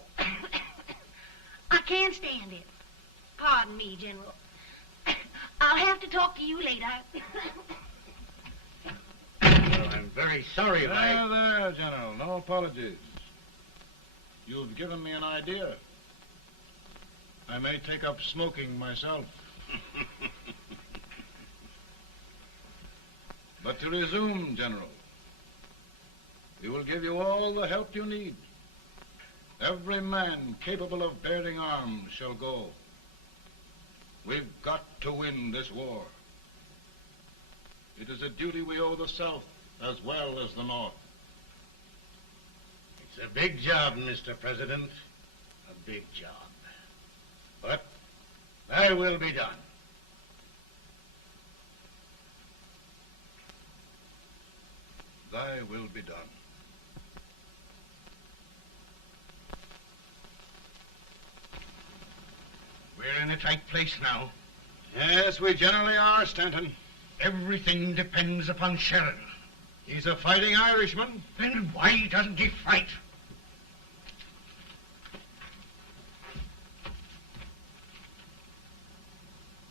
I can't stand it. Pardon me, General. I'll have to talk to you later. Well, I'm very sorry if I... There, General. No apologies. You've given me an idea. I may take up smoking myself. But to resume, General, we will give you all the help you need. Every man capable of bearing arms shall go. We've got to win this war. It is a duty we owe the South as well as the North. It's a big job, Mr. President. A big job. But thy will be done. Thy will be done. We're in a tight place now. Yes, we generally are, Stanton. Everything depends upon Sheridan. He's a fighting Irishman. Then why doesn't he fight?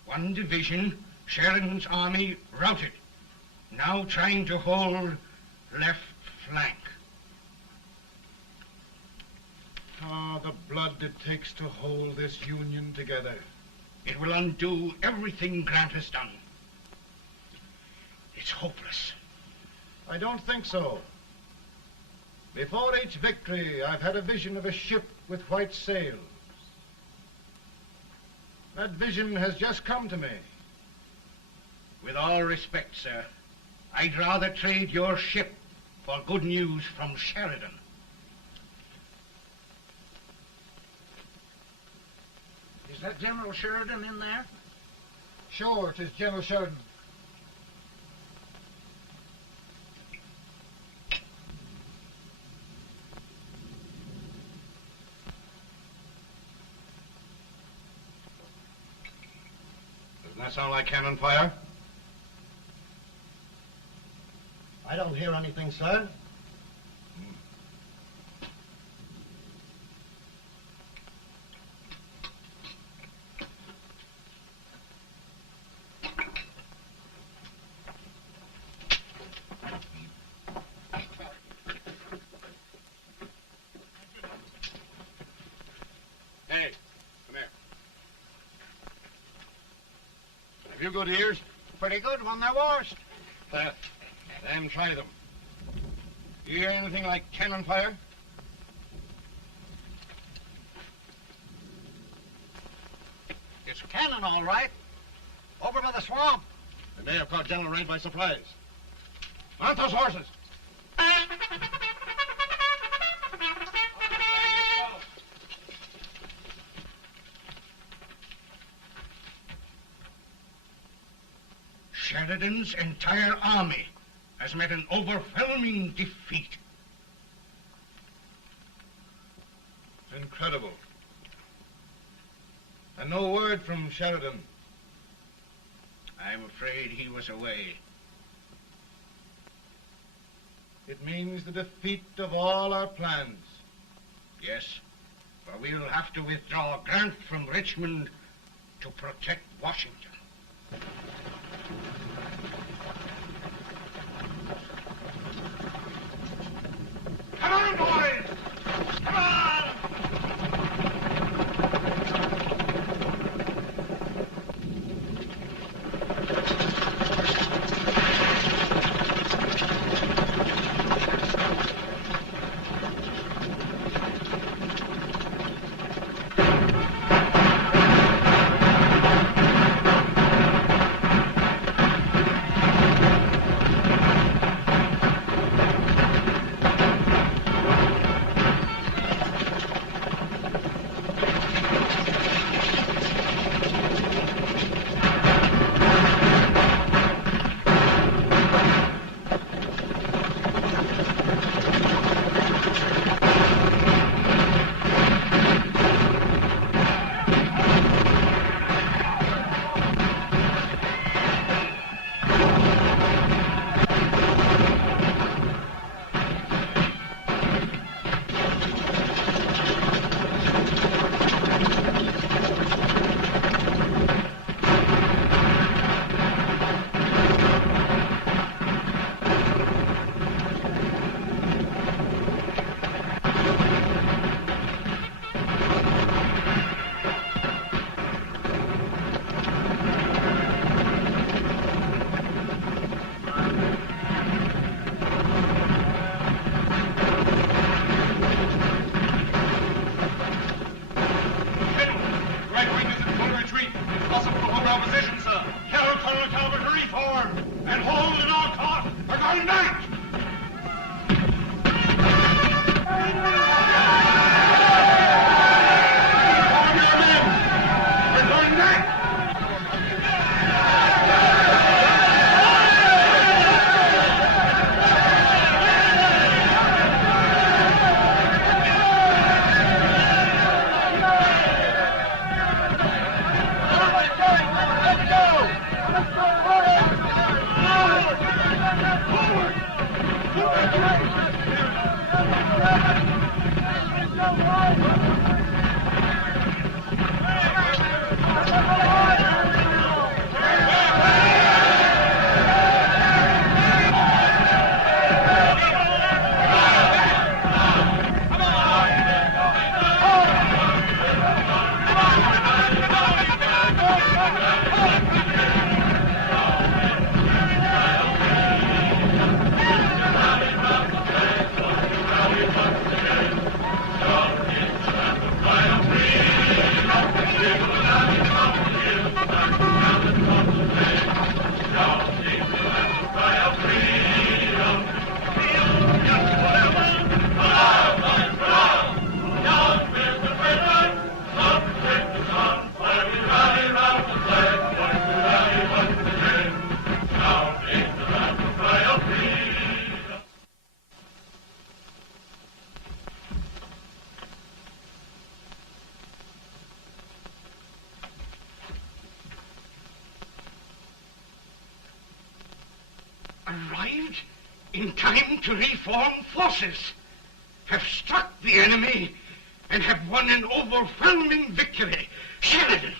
One division, Sheridan's army, routed. Now trying to hold left flank. Ah, the blood it takes to hold this Union together. It will undo everything Grant has done. It's hopeless. I don't think so. Before each victory, I've had a vision of a ship with white sails. That vision has just come to me. With all respect, sir, I'd rather trade your ship for good news from Sheridan. Is that General Sheridan in there? Sure, it is General Sheridan. Doesn't that sound like cannon fire? I don't hear anything, sir. Hey, come here. Have you good ears? Pretty good when they're washed. Then try them. You hear anything like cannon fire? It's cannon, all right. Over by the swamp. They may have caught General Wright by surprise. Mount those horses. Sheridan's entire army has met an overwhelming defeat. Incredible. And no word from Sheridan. I'm afraid he was away. It means the defeat of all our plans. Yes, for we'll have to withdraw Grant from Richmond to protect Washington. Come on, boys! Come on! arrived in time to reform forces, have struck the enemy, and have won an overwhelming victory. Sheridan!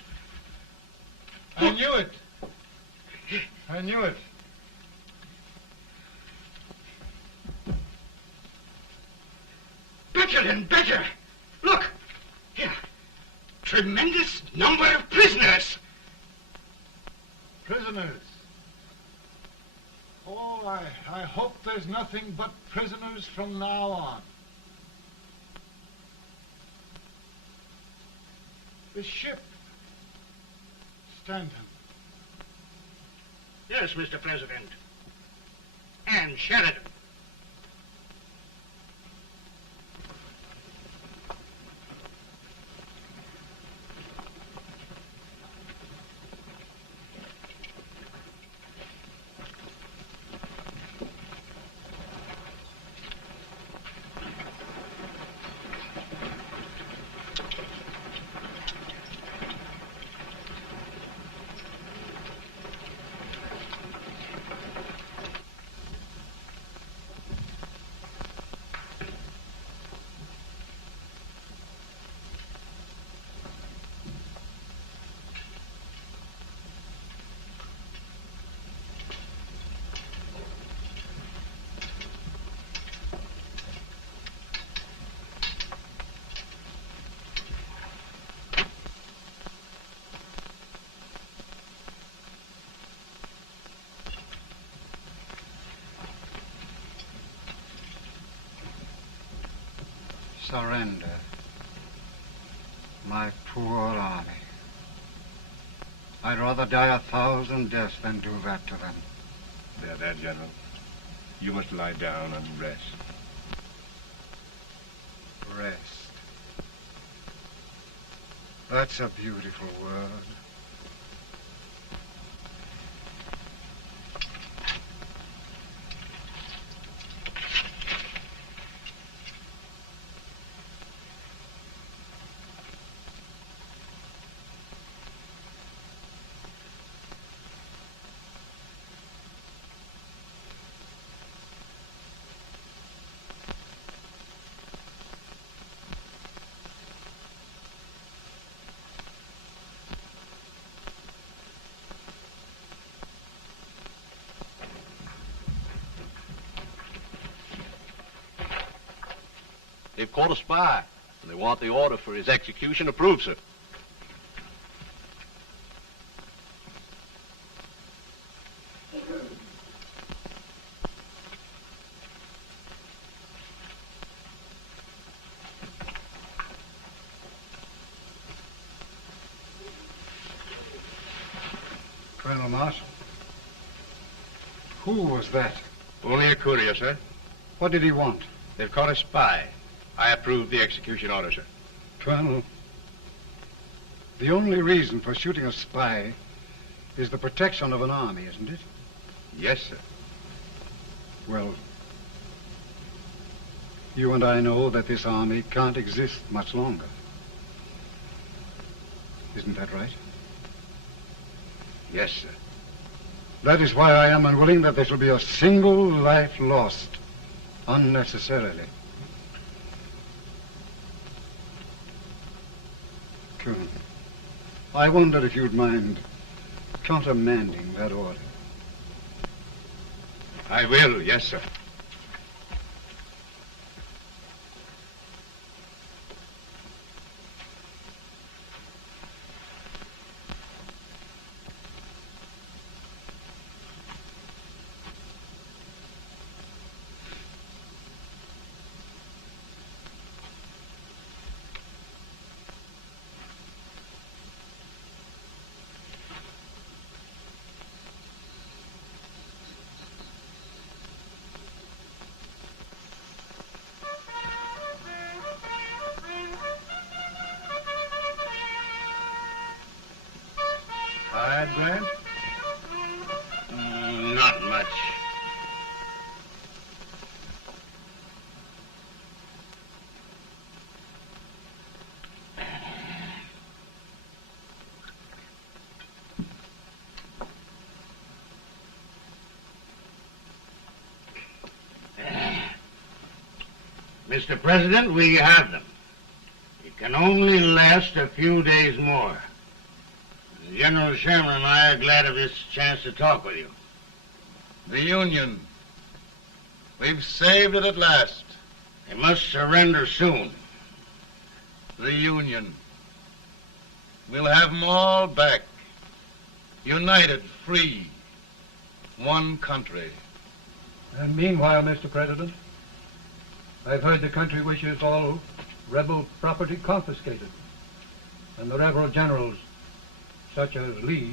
I knew it. I knew it. Better and better. Look, here. Tremendous number of prisoners. Prisoners. Oh, I hope there's nothing but prisoners from now on. The ship. Stanton. Yes, Mr. President. And Sheridan. Surrender. My poor army. I'd rather die 1,000 deaths than do that to them. There, General. You must lie down and rest. Rest. That's a beautiful word. They've caught a spy, and they want the order for his execution approved, sir. Colonel Marshall, who was that? Only a courier, sir. What did he want? They've caught a spy. I approve the execution order, sir. Colonel, the only reason for shooting a spy is the protection of an army, isn't it? Yes, sir. Well, you and I know that this army can't exist much longer. Isn't that right? Yes, sir. That is why I am unwilling that there shall be a single life lost unnecessarily. Colonel, I wonder if you'd mind countermanding that order. I will, yes, sir. Grant? Not much. Mr. President, we have them. It can only last a few days more. General Sherman and I are glad of this chance to talk with you. The Union. We've saved it at last. They must surrender soon. The Union. We'll have them all back. United, free. One country. And meanwhile, Mr. President, I've heard the country wishes all rebel property confiscated, and the rebel generals, such as Lee,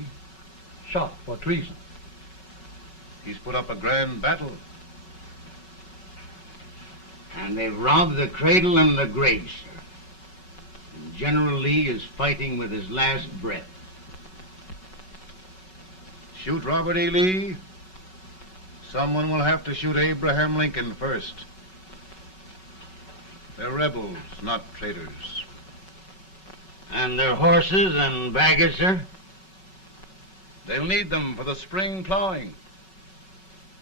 shot for treason. He's put up a grand battle. And they've robbed the cradle and the grave, sir. And General Lee is fighting with his last breath. Shoot Robert E. Lee? Someone will have to shoot Abraham Lincoln first. They're rebels, not traitors. And their horses and baggage, sir? They'll need them for the spring plowing.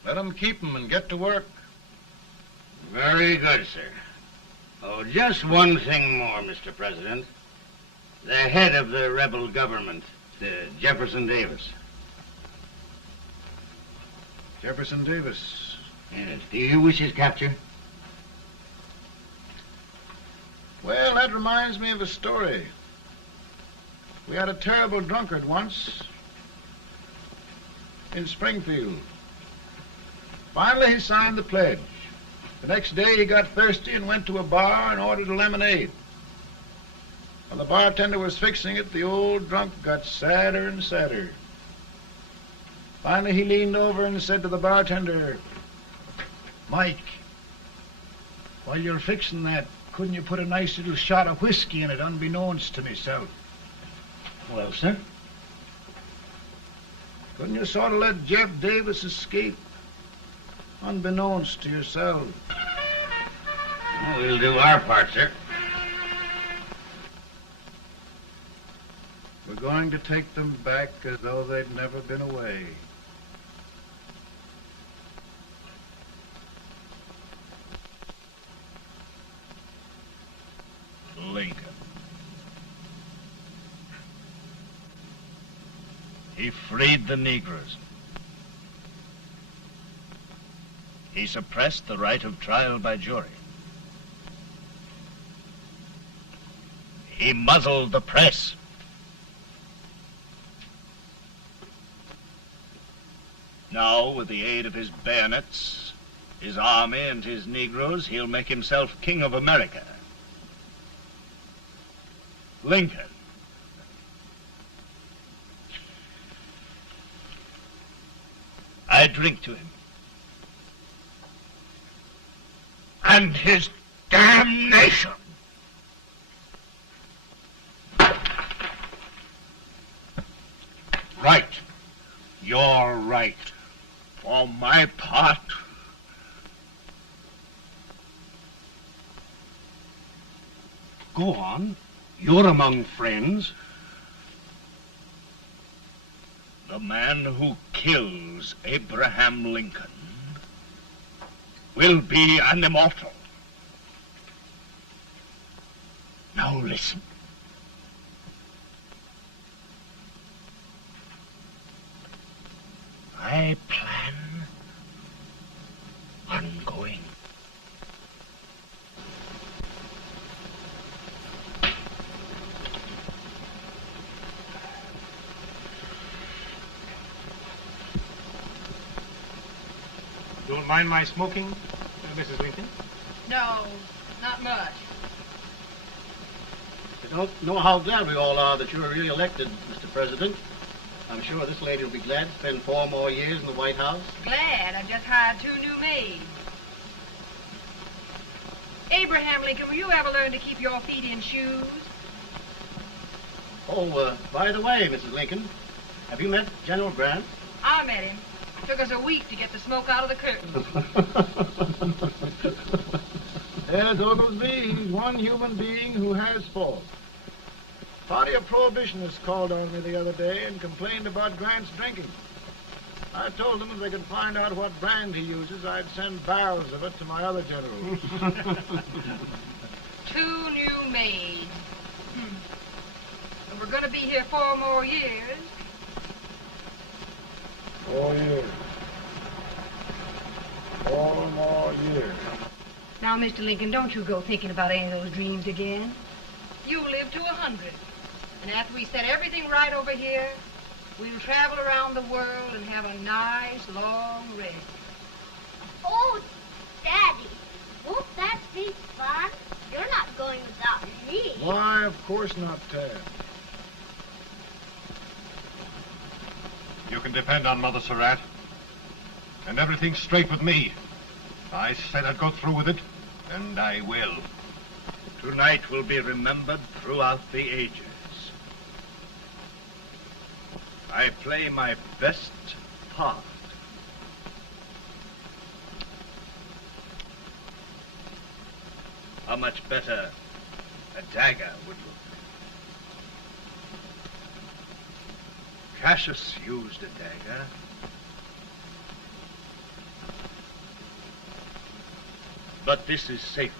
Let them keep them and get to work. Very good, sir. Oh, just one thing more, Mr. President. The head of the rebel government, Jefferson Davis. Jefferson Davis? Yes. Do you wish his capture? Well, that reminds me of a story. We had a terrible drunkard once in Springfield. Finally, he signed the pledge. The next day, he got thirsty and went to a bar and ordered a lemonade. While the bartender was fixing it, the old drunk got sadder and sadder. Finally, he leaned over and said to the bartender, "Mike, while you're fixing that, couldn't you put a nice little shot of whiskey in it, unbeknownst to myself?" Well, sir? Couldn't you sort of let Jeff Davis escape, unbeknownst to yourself? Well, we'll do our part, sir. We're going to take them back as though they'd never been away. Lincoln. He freed the Negroes. He suppressed the right of trial by jury. He muzzled the press. Now, with the aid of his bayonets, his army, and his Negroes, he'll make himself king of America. Lincoln. I drink to him. And his damnation. Right. You're right. For my part, go on. You're among friends. The man who kills Abraham Lincoln will be an immortal. Now listen. I plan on going. Don't mind my smoking, Mrs. Lincoln? No, not much. I don't know how glad we all are that you're re-elected, Mr. President. I'm sure this lady will be glad to spend 4 more years in the White House. Glad. I've just hired 2 new maids. Abraham Lincoln, will you ever learn to keep your feet in shoes? Oh, by the way, Mrs. Lincoln, have you met General Grant? I met him. Took us a week to get the smoke out of the curtain. Yes, Oglesby, he's one human being who has faults. Party of Prohibitionists called on me the other day and complained about Grant's drinking. I told them if they could find out what brand he uses, I'd send barrels of it to my other generals. 2 new maids. And we're going to be here 4 more years. 4 years. 4 more years. Now, Mr. Lincoln, don't you go thinking about any of those dreams again. You live to 100. And after we set everything right over here, we'll travel around the world and have a nice, long rest. Oh, Daddy, won't that be fun? You're not going without me. Why, of course not, Tad. You can depend on Mother Surratt. And everything's straight with me. I said I'd go through with it, and I will. Tonight will be remembered throughout the ages. I play my best part. How much better a dagger would look. Cassius used a dagger. But this is safer.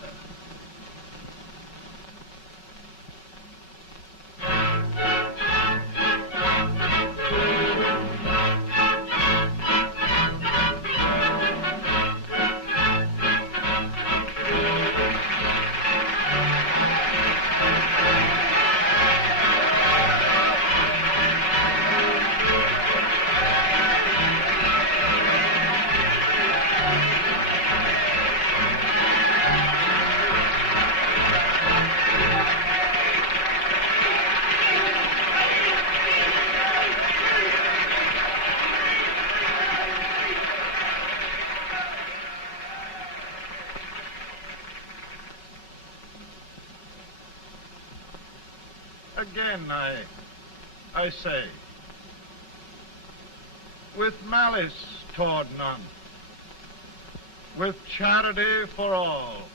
Again, I say, with malice toward none, with charity for all,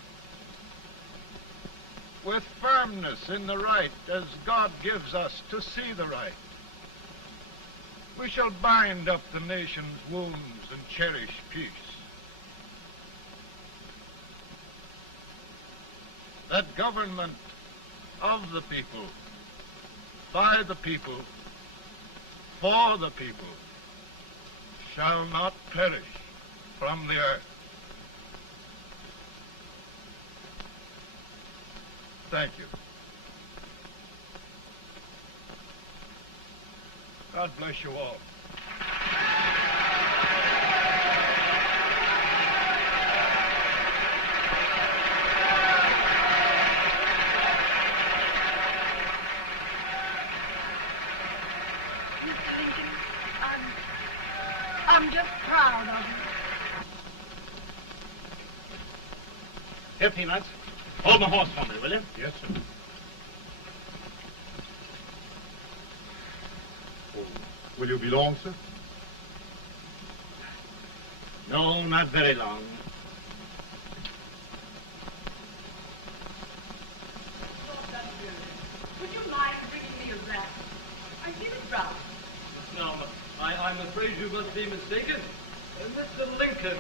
with firmness in the right as God gives us to see the right, we shall bind up the nation's wounds and cherish peace. That government of the people, by the people, for the people, shall not perish from the earth. Thank you. God bless you all. I'm just proud of you. Here, Peanuts. Hold my horse for me, will you? Yes, sir. Oh, will you be long, sir? No, not very long. Would you mind bringing me a wrap? I feel it rough. No, I'm afraid you must be mistaken. Mr. Lincoln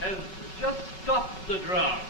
has just stopped the draft.